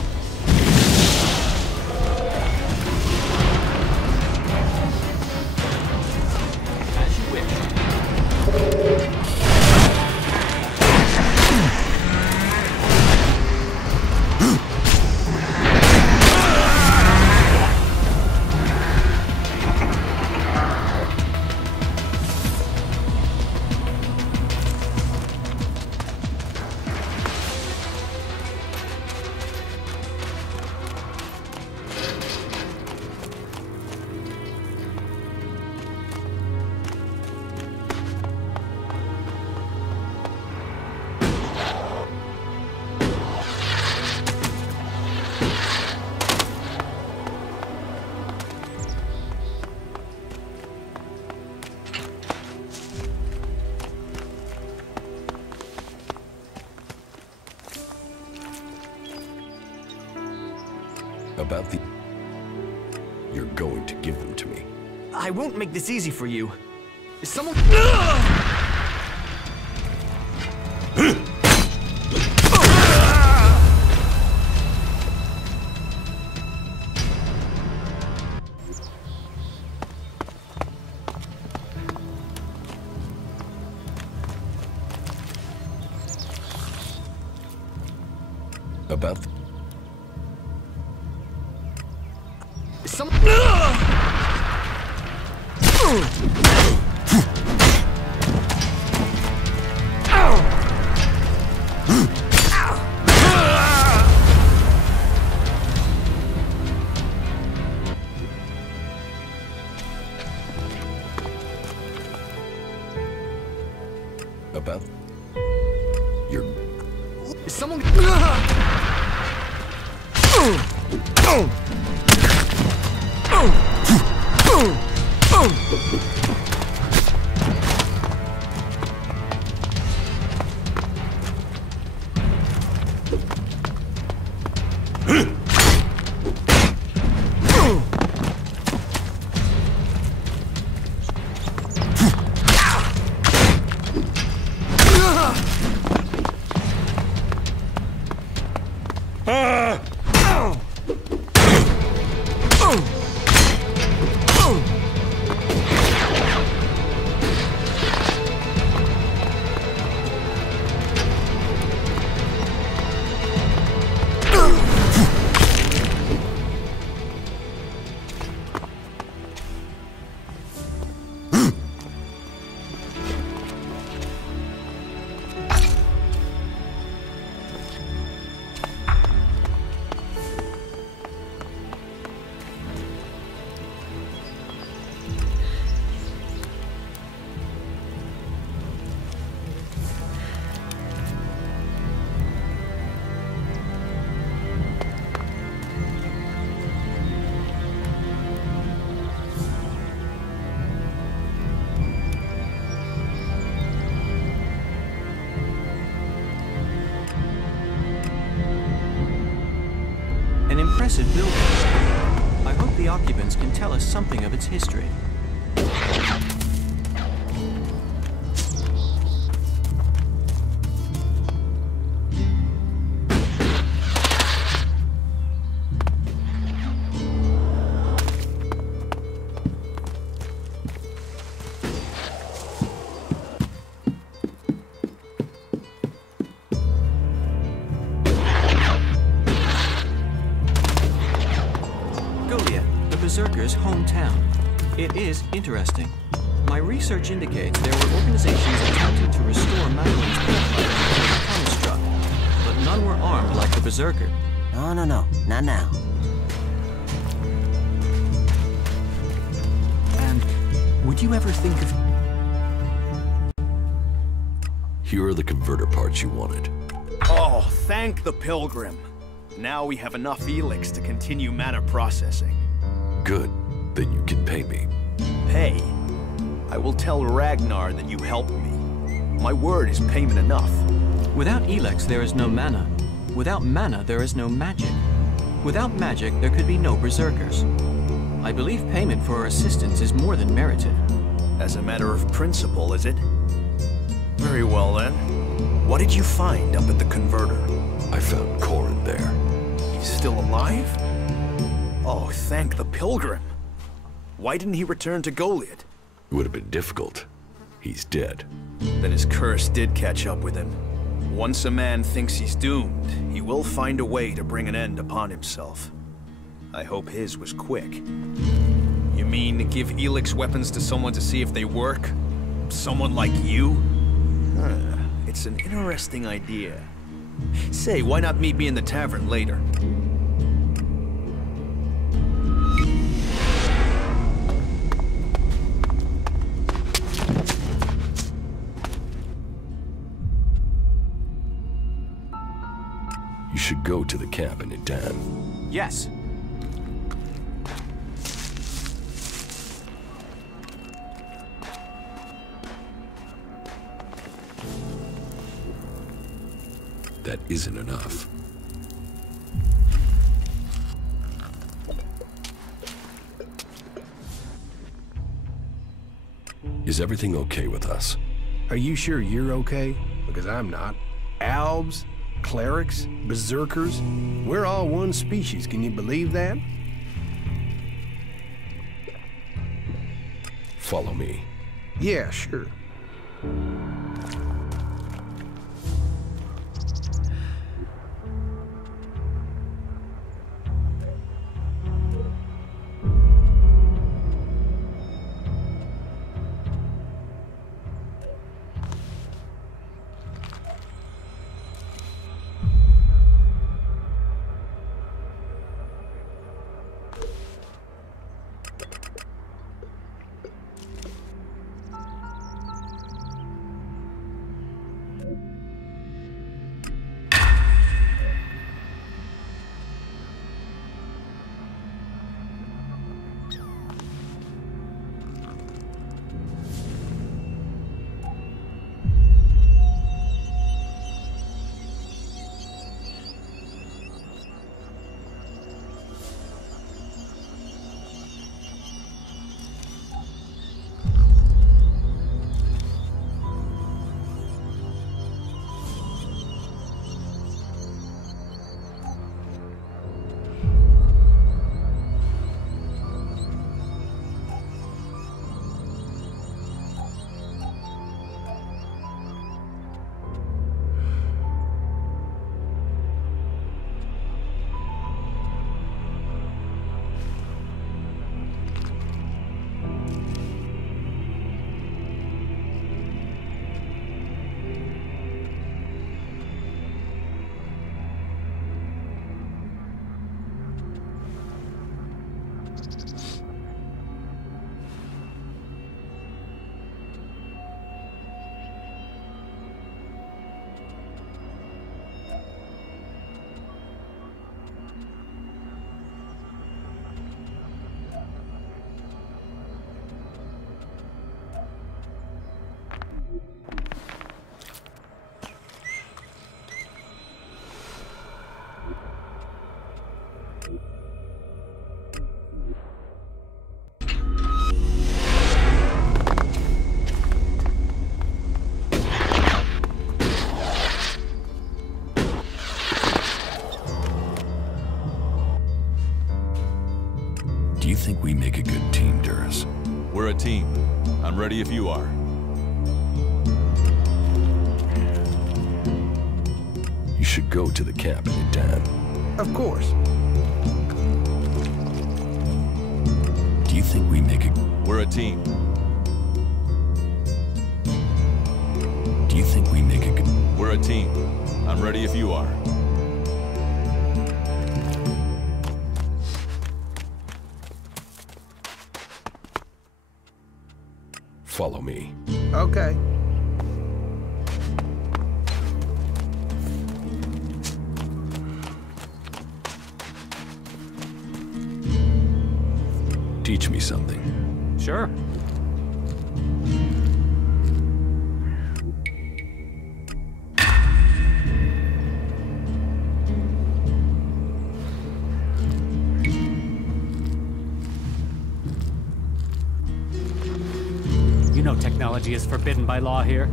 As you wish. About the... You're going to give them to me. I won't make this easy for you. Is someone... About the... Is someone... About... You're... Is someone... An impressive building. I hope the occupants can tell us something of its history. Berserker's hometown. It is interesting. My research indicates there were organizations attempting to restore Madeline's construct, but none were armed like the Berserker. No, not now. And would you ever think of... Here are the converter parts you wanted. Oh, thank the Pilgrim. Now we have enough Elex to continue mana processing. Good. Then you can pay me. Pay? I will tell Ragnar that you helped me. My word is payment enough. Without Elex, there is no mana. Without mana, there is no magic. Without magic, there could be no Berserkers. I believe payment for our assistance is more than merited. As a matter of principle, is it? Very well then. What did you find up at the converter? I found Corin there. He's still alive? Oh, thank the Pilgrim. Why didn't he return to Goliad? It would have been difficult. He's dead. Then his curse did catch up with him. Once a man thinks he's doomed, he will find a way to bring an end upon himself. I hope his was quick. You mean give Elex weapons to someone to see if they work? Someone like you? It's an interesting idea. Say, why not meet me in the tavern later? You should go to the camp in Idan. Yes. That isn't enough. Is everything okay with us? Are you sure you're okay? Because I'm not. Albs, clerics, berserkers, we're all one species. Can you believe that? Follow me. Yeah, sure. Do you think we make a good team, Duras? We're a team. I'm ready if you are. You should go to the camp in Idan. Of course. think we make it? We're a team. Do you think we make it? We're a team. I'm ready if you are. Follow me. Okay. Teach me something. Sure. You know technology is forbidden by law here.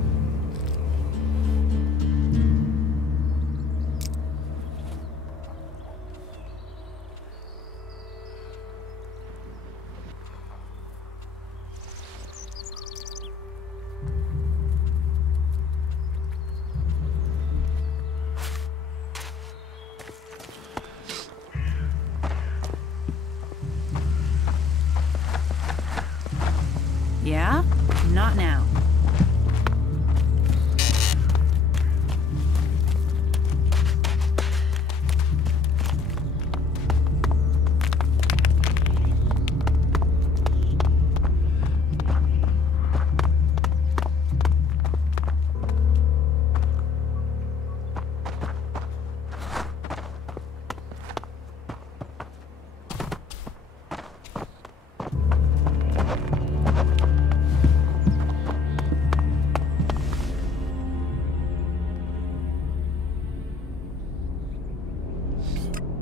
Yeah? Not now.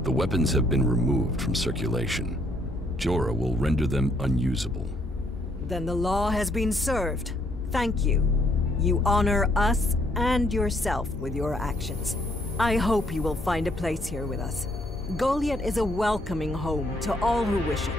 The weapons have been removed from circulation. Jorah will render them unusable. Then the law has been served. Thank you. You honor us and yourself with your actions. I hope you will find a place here with us. Goliath is a welcoming home to all who wish it.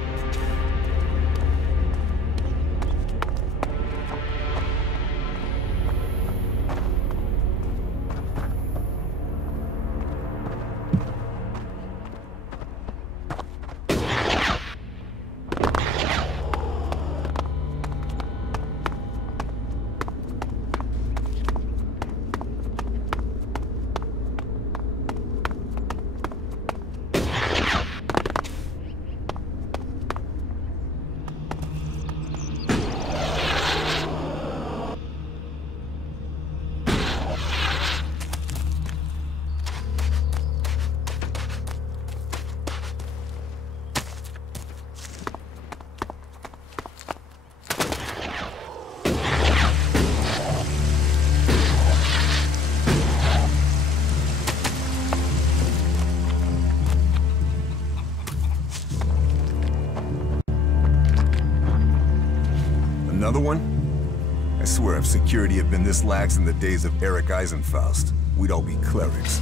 Another one? I swear if security had been this lax in the days of Eric Eisenfaust, we'd all be clerics.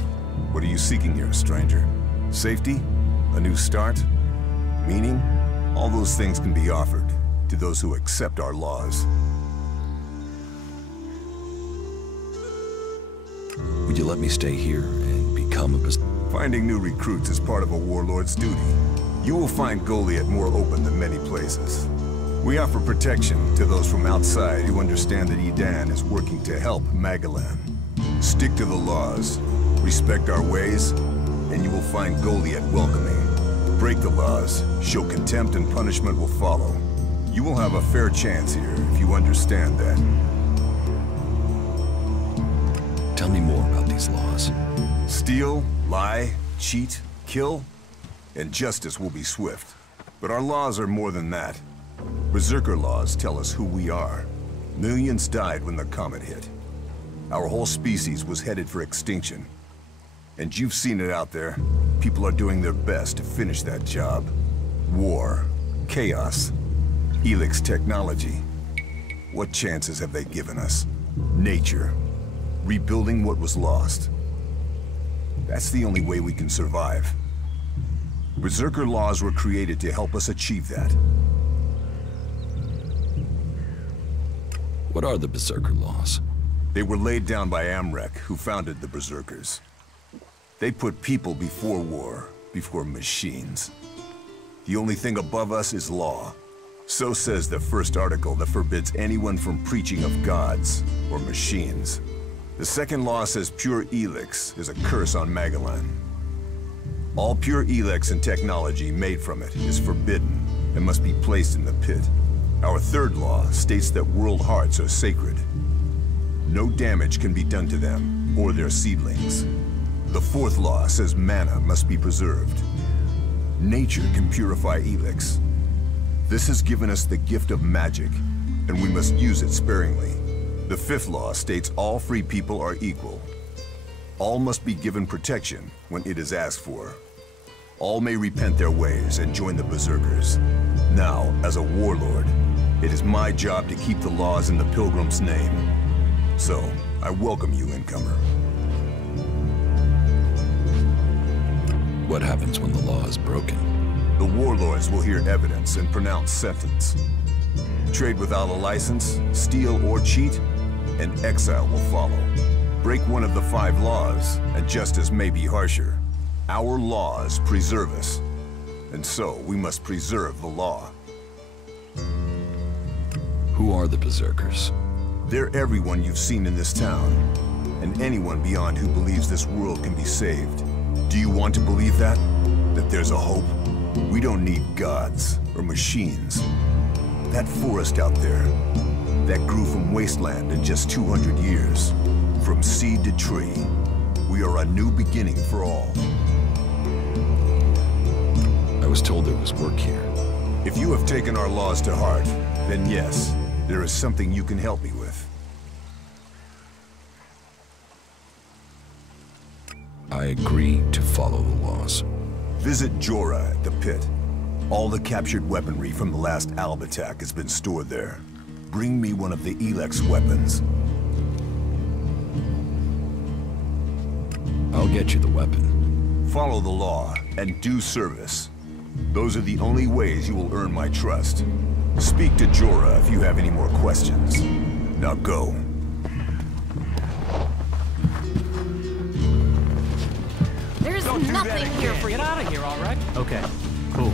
What are you seeking here, stranger? Safety? A new start? Meaning? All those things can be offered to those who accept our laws. Would you let me stay here and become a... Finding new recruits is part of a warlord's duty. You will find Goliath more open than many places. We offer protection to those from outside who understand that Edan is working to help Magalan. Stick to the laws, respect our ways, and you will find Goliath welcoming. Break the laws, show contempt, and punishment will follow. You will have a fair chance here if you understand that. Tell me more about these laws. Steal, lie, cheat, kill, and justice will be swift. But our laws are more than that. Berserker laws tell us who we are. Millions died when the comet hit. Our whole species was headed for extinction. And you've seen it out there. People are doing their best to finish that job. War, chaos, Elex technology. What chances have they given us? Nature. Rebuilding what was lost. That's the only way we can survive. Berserker laws were created to help us achieve that. What are the Berserker laws? They were laid down by Amrek, who founded the Berserkers. They put people before war, before machines. The only thing above us is law. So says the first article that forbids anyone from preaching of gods or machines. The second law says pure Elex is a curse on Magellan. All pure Elex and technology made from it is forbidden and must be placed in the pit. Our third law states that world hearts are sacred. No damage can be done to them or their seedlings. The fourth law says mana must be preserved. Nature can purify Elex. This has given us the gift of magic, and we must use it sparingly. The fifth law states all free people are equal. All must be given protection when it is asked for. All may repent their ways and join the Berserkers. Now, as a warlord, it is my job to keep the laws in the Pilgrim's name. So, I welcome you, incomer. What happens when the law is broken? The warlords will hear evidence and pronounce sentence. Trade without a license, steal or cheat, and exile will follow. Break one of the 5 laws, and justice may be harsher. Our laws preserve us, and so we must preserve the law. Who are the Berserkers? They're everyone you've seen in this town, and anyone beyond who believes this world can be saved. Do you want to believe that? That there's a hope? We don't need gods or machines. That forest out there, that grew from wasteland in just 200 years. From seed to tree, we are a new beginning for all. I was told there was work here. If you have taken our laws to heart, then yes, there is something you can help me with. I agree to follow the laws. Visit Jorah at the pit. All the captured weaponry from the last Alb attack has been stored there. Bring me one of the Elex weapons. I'll get you the weapon. Follow the law and do service. Those are the only ways you will earn my trust. Speak to Jorah if you have any more questions. Now go. There's nothing here for you. Get out of here, all right? Okay, cool.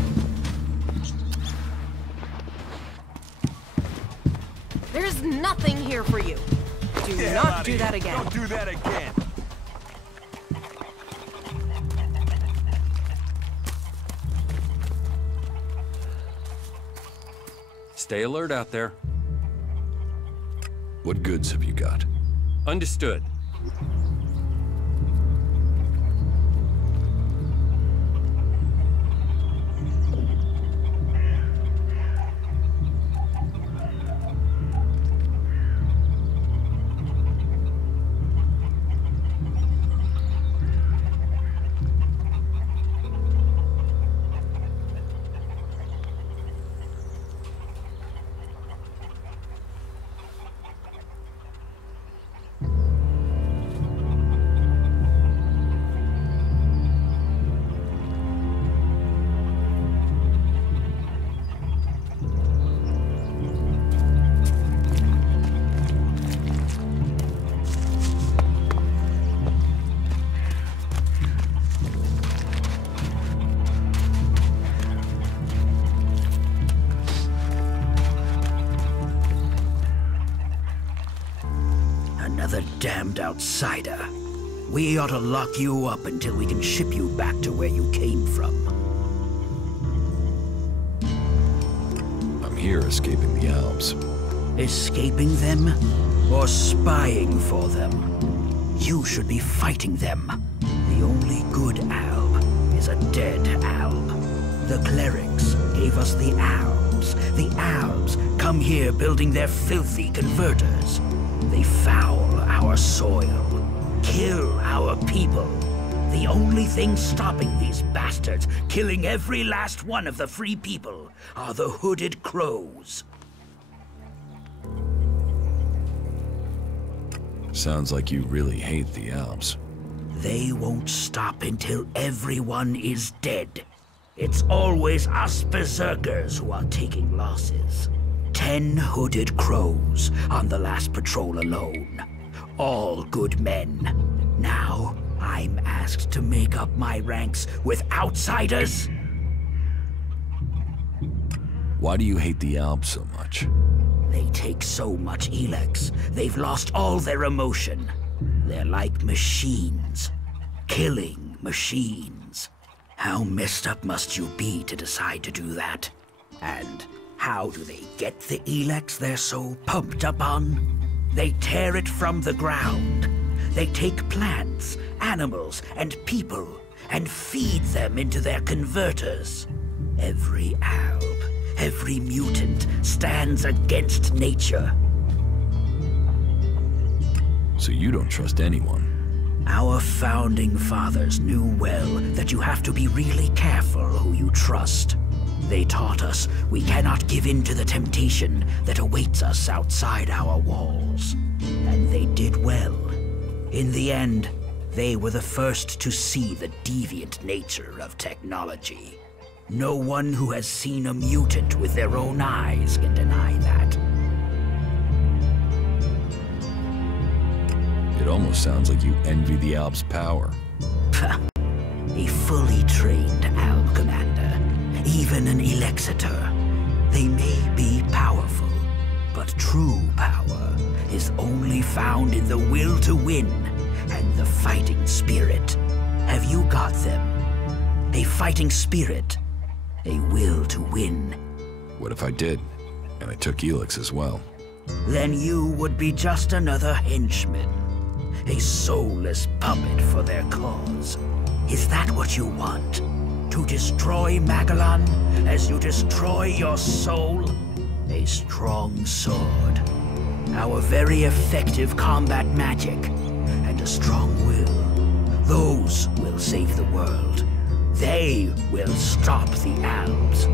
There's nothing here for you. Do not do that again. Don't do that again. Stay alert out there. What goods have you got? Understood. Another damned outsider. We ought to lock you up until we can ship you back to where you came from. I'm here escaping the Alps. Escaping them? Or spying for them? You should be fighting them. The only good Alb is a dead Alb. The clerics gave us the Albs. The Albs come here building their filthy converters. They foul our soil, kill our people. The only thing stopping these bastards killing every last one of the free people are the hooded crows. Sounds like you really hate the Alps. They won't stop until everyone is dead. It's always us berserkers who are taking losses. 10 hooded crows on the last patrol alone. All good men. Now, I'm asked to make up my ranks with outsiders? Why do you hate the Alps so much? They take so much Elex, they've lost all their emotion. They're like machines. Killing machines. How messed up must you be to decide to do that? And how do they get the Elex they're so pumped up on? They tear it from the ground. They take plants, animals, and people, and feed them into their converters. Every alb, every mutant stands against nature. So you don't trust anyone? Our founding fathers knew well that you have to be really careful who you trust. They taught us we cannot give in to the temptation that awaits us outside our walls. And they did well. In the end, they were the first to see the deviant nature of technology. No one who has seen a mutant with their own eyes can deny that. It almost sounds like you envy the Alb's power. A fully trained Alb commander, even an Elexitor. They may be powerful, but true power is only found in the will to win and the fighting spirit. Have you got them? A fighting spirit, a will to win. What if I did, and I took Elex as well? Then you would be just another henchman. A soulless puppet for their cause. Is that what you want? To destroy Magellan as you destroy your soul? A strong sword. Our very effective combat magic. And a strong will. Those will save the world. They will stop the Albs.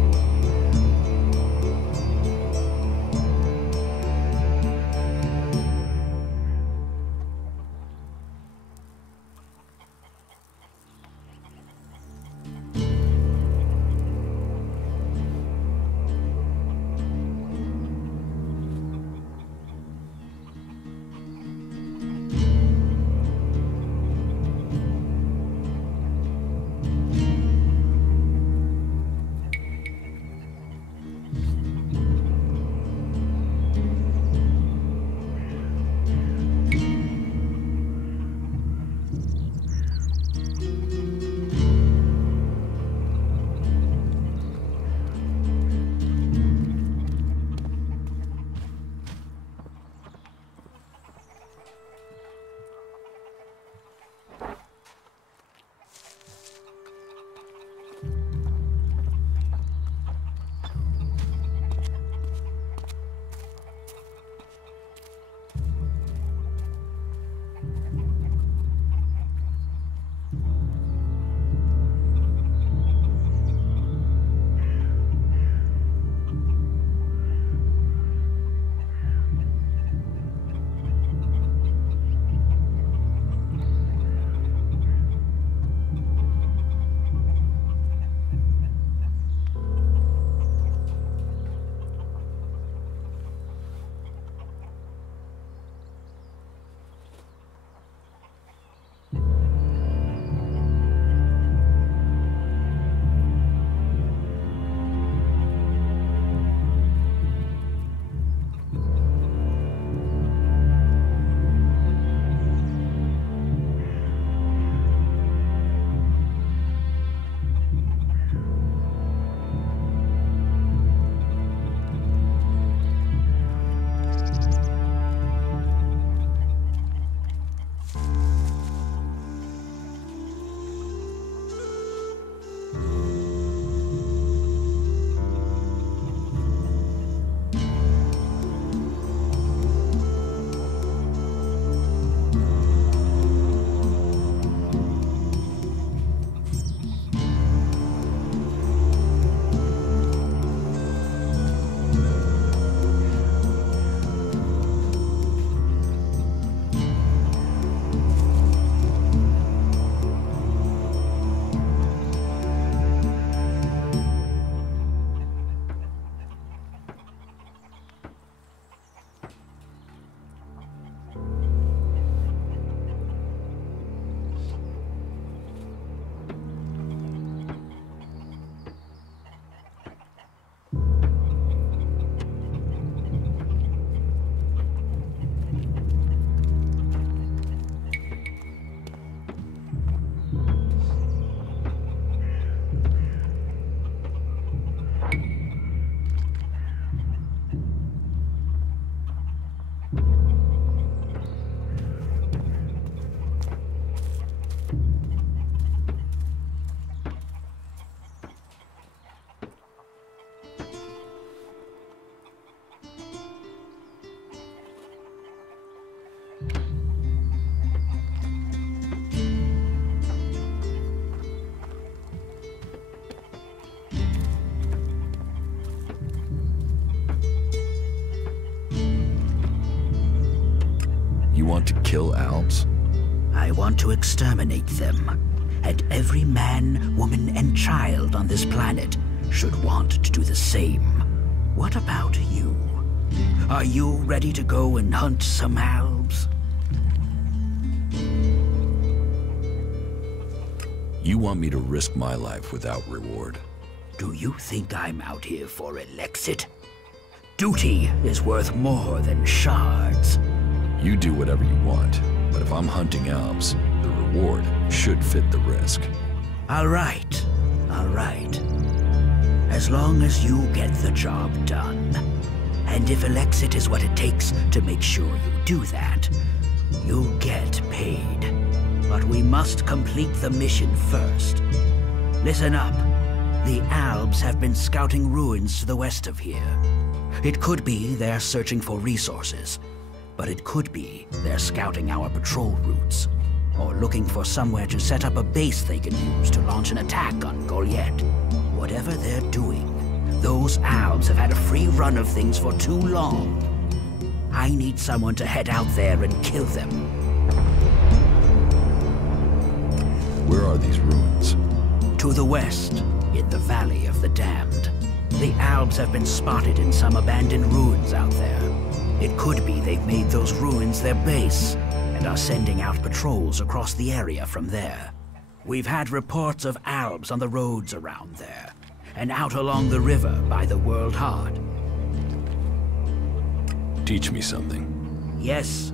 want to kill Albs? I want to exterminate them. And every man, woman, and child on this planet should want to do the same. What about you? Are you ready to go and hunt some Albs? You want me to risk my life without reward? Do you think I'm out here for Elexit? Duty is worth more than shards. You do whatever you want, but if I'm hunting Albs, the reward should fit the risk. All right. As long as you get the job done. And if Elexit is what it takes to make sure you do that, you'll get paid. But we must complete the mission first. Listen up. The Albs have been scouting ruins to the west of here. It could be they're searching for resources, but it could be they're scouting our patrol routes, or looking for somewhere to set up a base they can use to launch an attack on Goliath. Whatever they're doing, those Albs have had a free run of things for too long. I need someone to head out there and kill them. Where are these ruins? To the west, in the Valley of the Damned. The Albs have been spotted in some abandoned ruins out there. It could be they've made those ruins their base, and are sending out patrols across the area from there. We've had reports of Albs on the roads around there, and out along the river by the World Heart. Teach me something. Yes.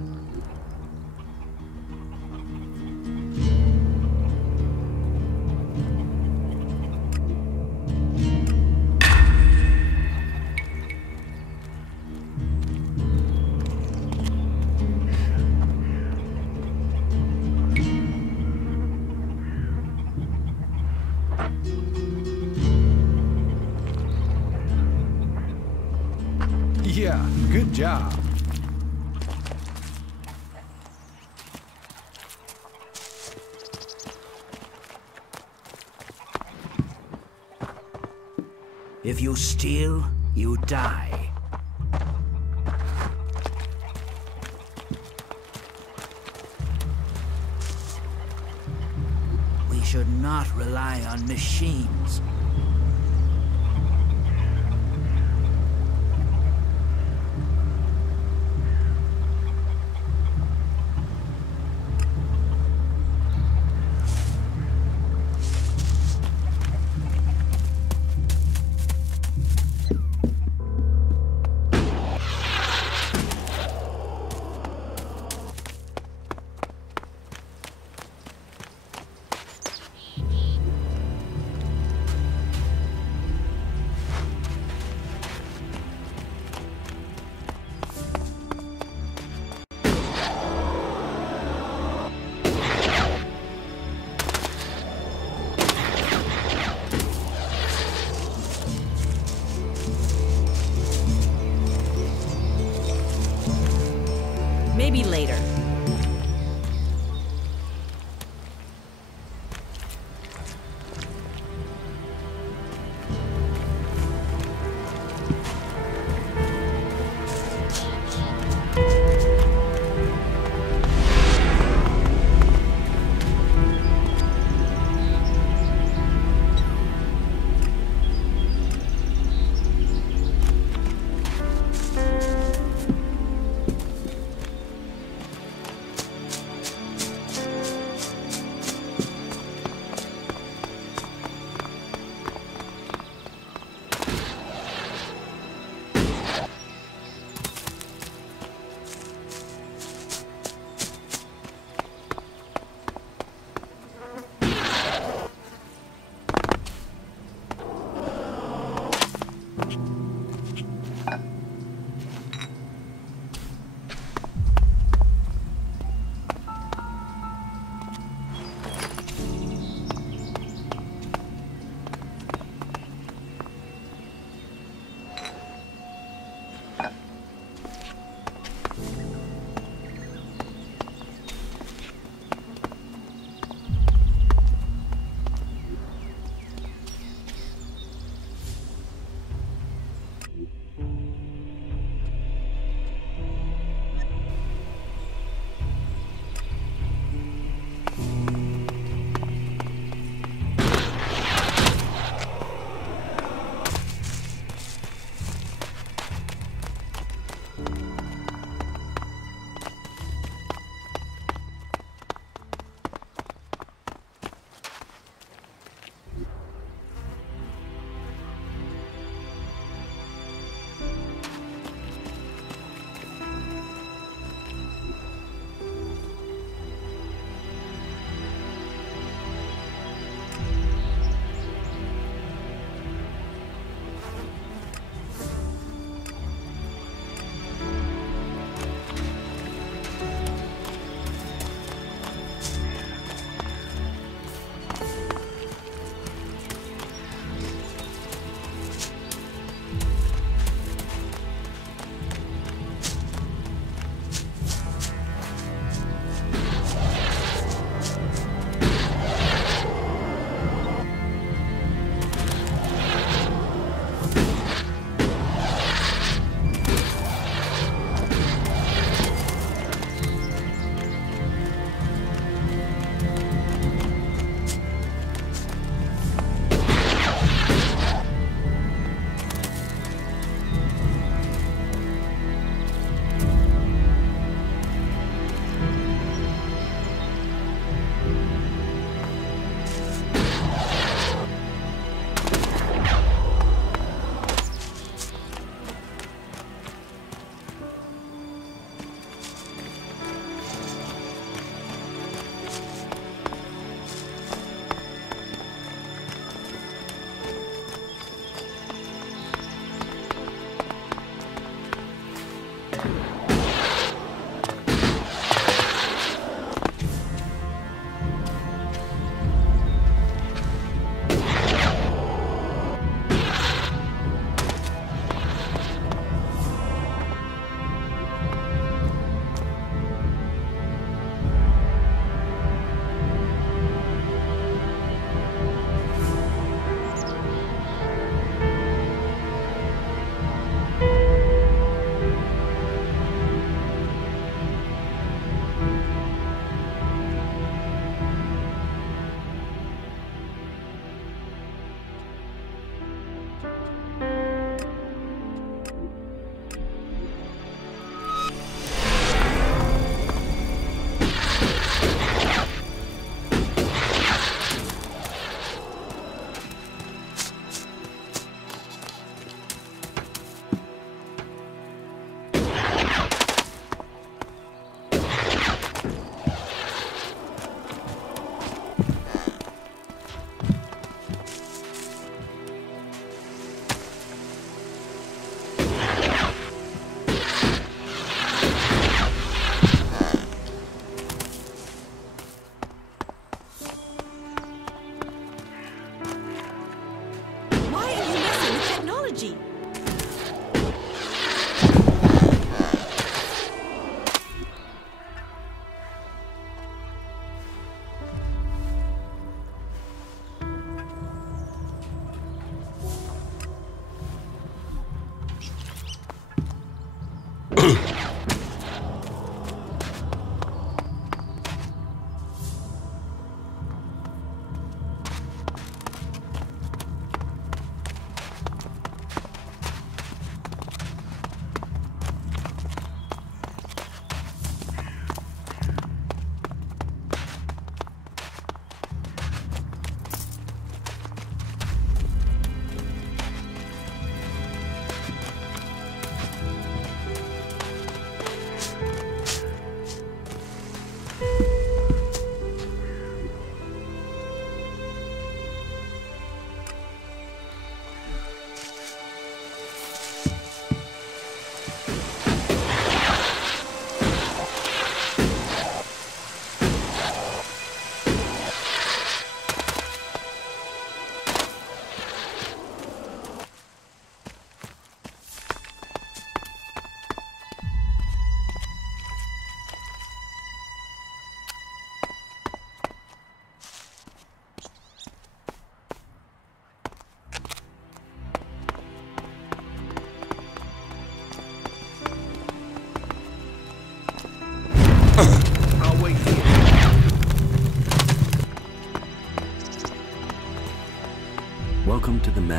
Yeah, good job. If you steal, you die. We should not rely on machines. Maybe later.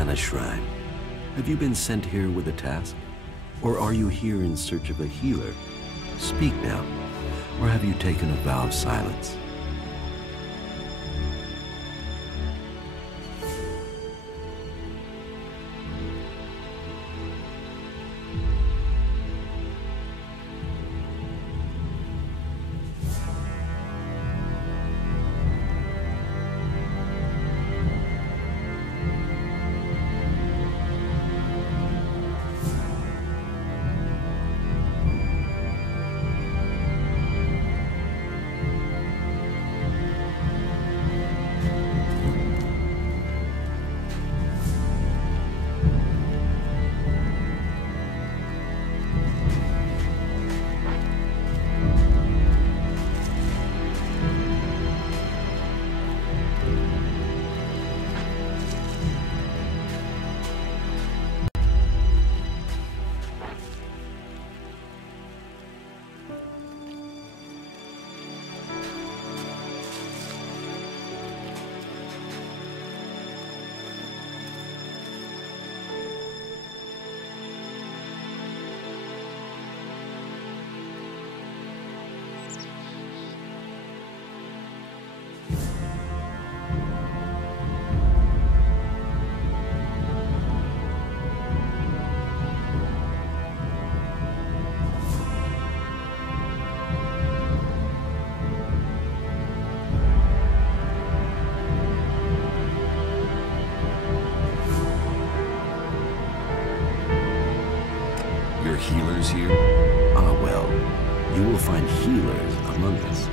Mana Shrine. Have you been sent here with a task? Or are you here in search of a healer? Speak now, or have you taken a vow of silence? Healers here? Ah, well, you will find healers among us.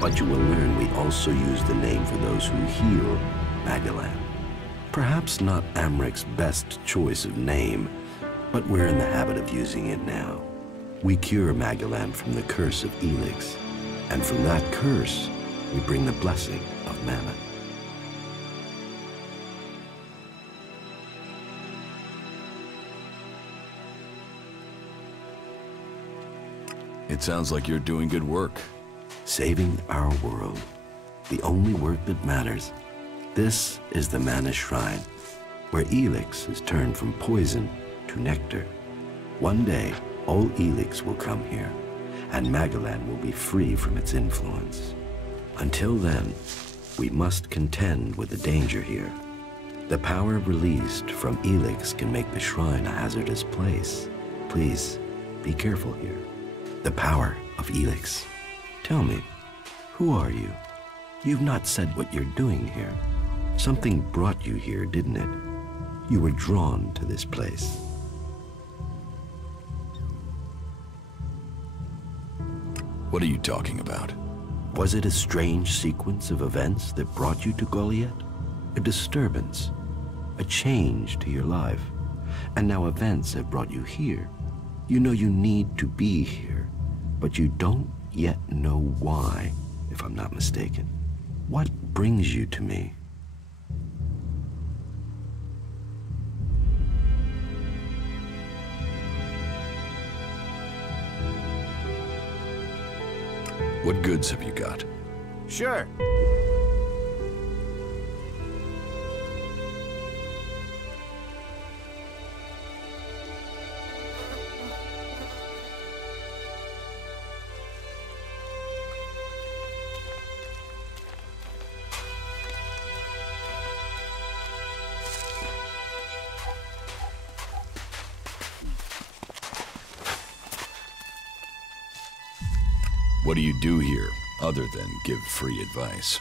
But you will learn we also use the name for those who heal Magellan. Perhaps not Amric's best choice of name, but we're in the habit of using it now. We cure Magellan from the curse of Elex, and from that curse, we bring the blessing of Mana. It sounds like you're doing good work. Saving our world. The only work that matters. This is the Mana Shrine, where Elex is turned from poison to nectar. One day, all Elex will come here, and Magellan will be free from its influence. Until then, we must contend with the danger here. The power released from Elex can make the shrine a hazardous place. Please, be careful here. The power of Elex. Tell me, who are you? You've not said what you're doing here. Something brought you here, didn't it? You were drawn to this place. What are you talking about? Was it a strange sequence of events that brought you to Goliath? A disturbance, a change to your life, and now events have brought you here. You know you need to be here, but you don't yet know why, if I'm not mistaken. What brings you to me? What goods have you got? Sure. What do you do here, other than give free advice?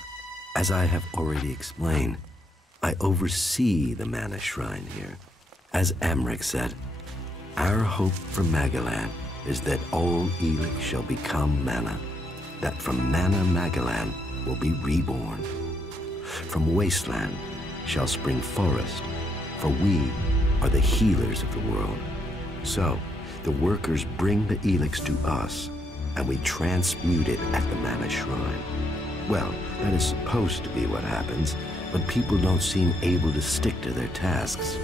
As I have already explained, I oversee the Mana Shrine here. As Amric said, our hope for Magellan is that all Elex shall become Mana, that from Mana Magellan will be reborn. From wasteland shall spring forest, for we are the healers of the world. So, the workers bring the Elex to us, and we transmute it at the Mana Shrine. Well, that is supposed to be what happens, but people don't seem able to stick to their tasks.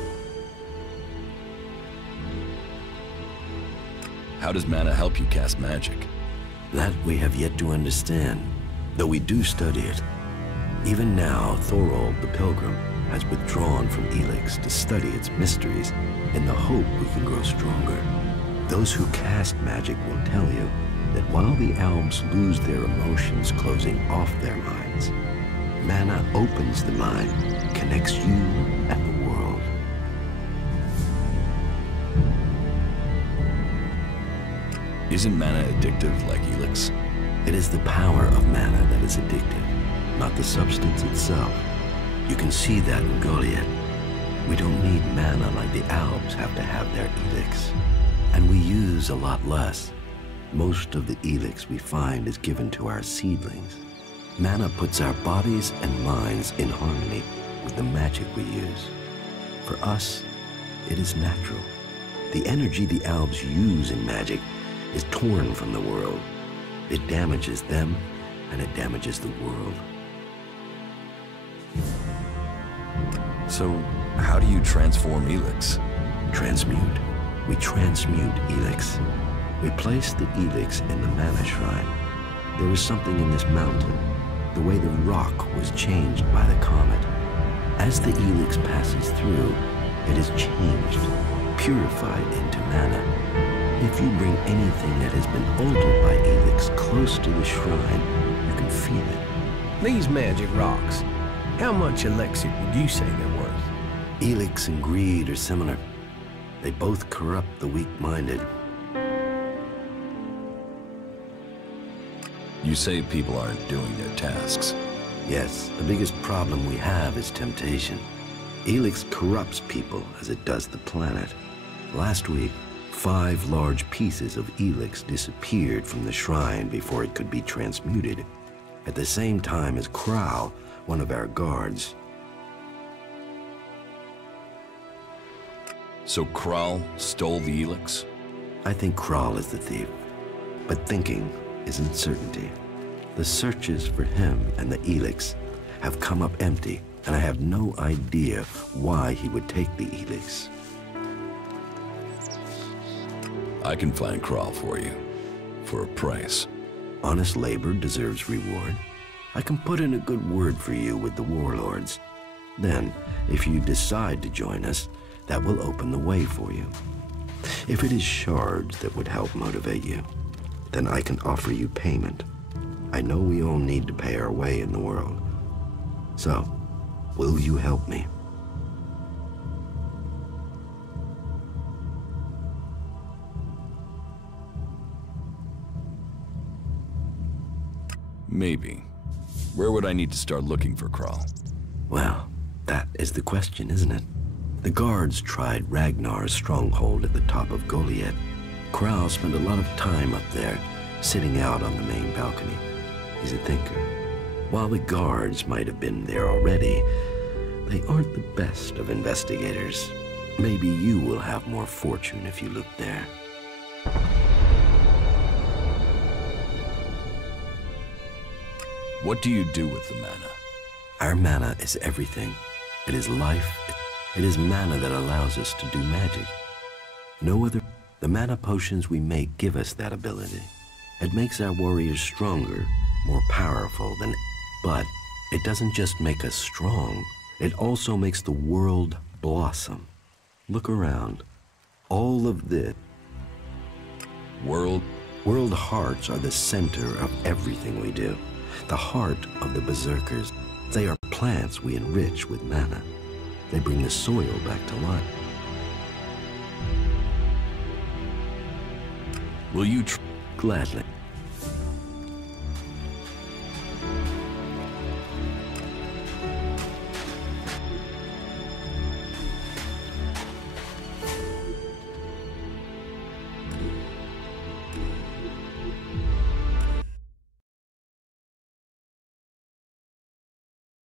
How does mana help you cast magic? That we have yet to understand, though we do study it. Even now, Thorold the Pilgrim has withdrawn from Elex to study its mysteries in the hope we can grow stronger. Those who cast magic will tell you that while the elves lose their emotions closing off their minds, mana opens the mind, connects you and the world. Isn't mana addictive like Elex? It is the power of mana that is addictive, not the substance itself. You can see that in Goliath. We don't need mana like the elves have to have their Elex. And we use a lot less. Most of the Elex we find is given to our seedlings. Mana puts our bodies and minds in harmony with the magic we use. For us, it is natural. The energy the elves use in magic is torn from the world. It damages them, and it damages the world. So, how do you transform Elex? Transmute. We transmute Elex. We place the Elex in the mana shrine. There is something in this mountain, the way the rock was changed by the comet. As the Elex passes through, it is changed, purified into mana. If you bring anything that has been altered by Elex close to the shrine, you can feel it. These magic rocks, how much elixir would you say they're worth? Elex and greed are similar. They both corrupt the weak-minded. You say people aren't doing their tasks. Yes, the biggest problem we have is temptation. Elex corrupts people as it does the planet. Last week, 5 large pieces of Elex disappeared from the shrine before it could be transmuted, at the same time as Crow, one of our guards. So Kral stole the Elex? I think Kral is the thief, but thinking isn't certainty. The searches for him and the Elex have come up empty, and I have no idea why he would take the Elex. I can find Kral for you, for a price. Honest labor deserves reward. I can put in a good word for you with the warlords. Then, if you decide to join us, that will open the way for you. If it is shards that would help motivate you, then I can offer you payment. I know we all need to pay our way in the world. So, will you help me? Maybe. Where would I need to start looking for Kral? Well, that is the question, isn't it? The guards tried Ragnar's stronghold at the top of Goliath. Kral spent a lot of time up there, sitting out on the main balcony. He's a thinker. While the guards might have been there already, they aren't the best of investigators. Maybe you will have more fortune if you look there. What do you do with the mana? Our mana is everything. It is life. It is mana that allows us to do magic. No other... The mana potions we make give us that ability. It makes our warriors stronger, more powerful than... But it doesn't just make us strong. It also makes the world blossom. Look around. All of this... World hearts are the center of everything we do. The heart of the berserkers. They are plants we enrich with mana. They bring the soil back to life. Will you Gladly.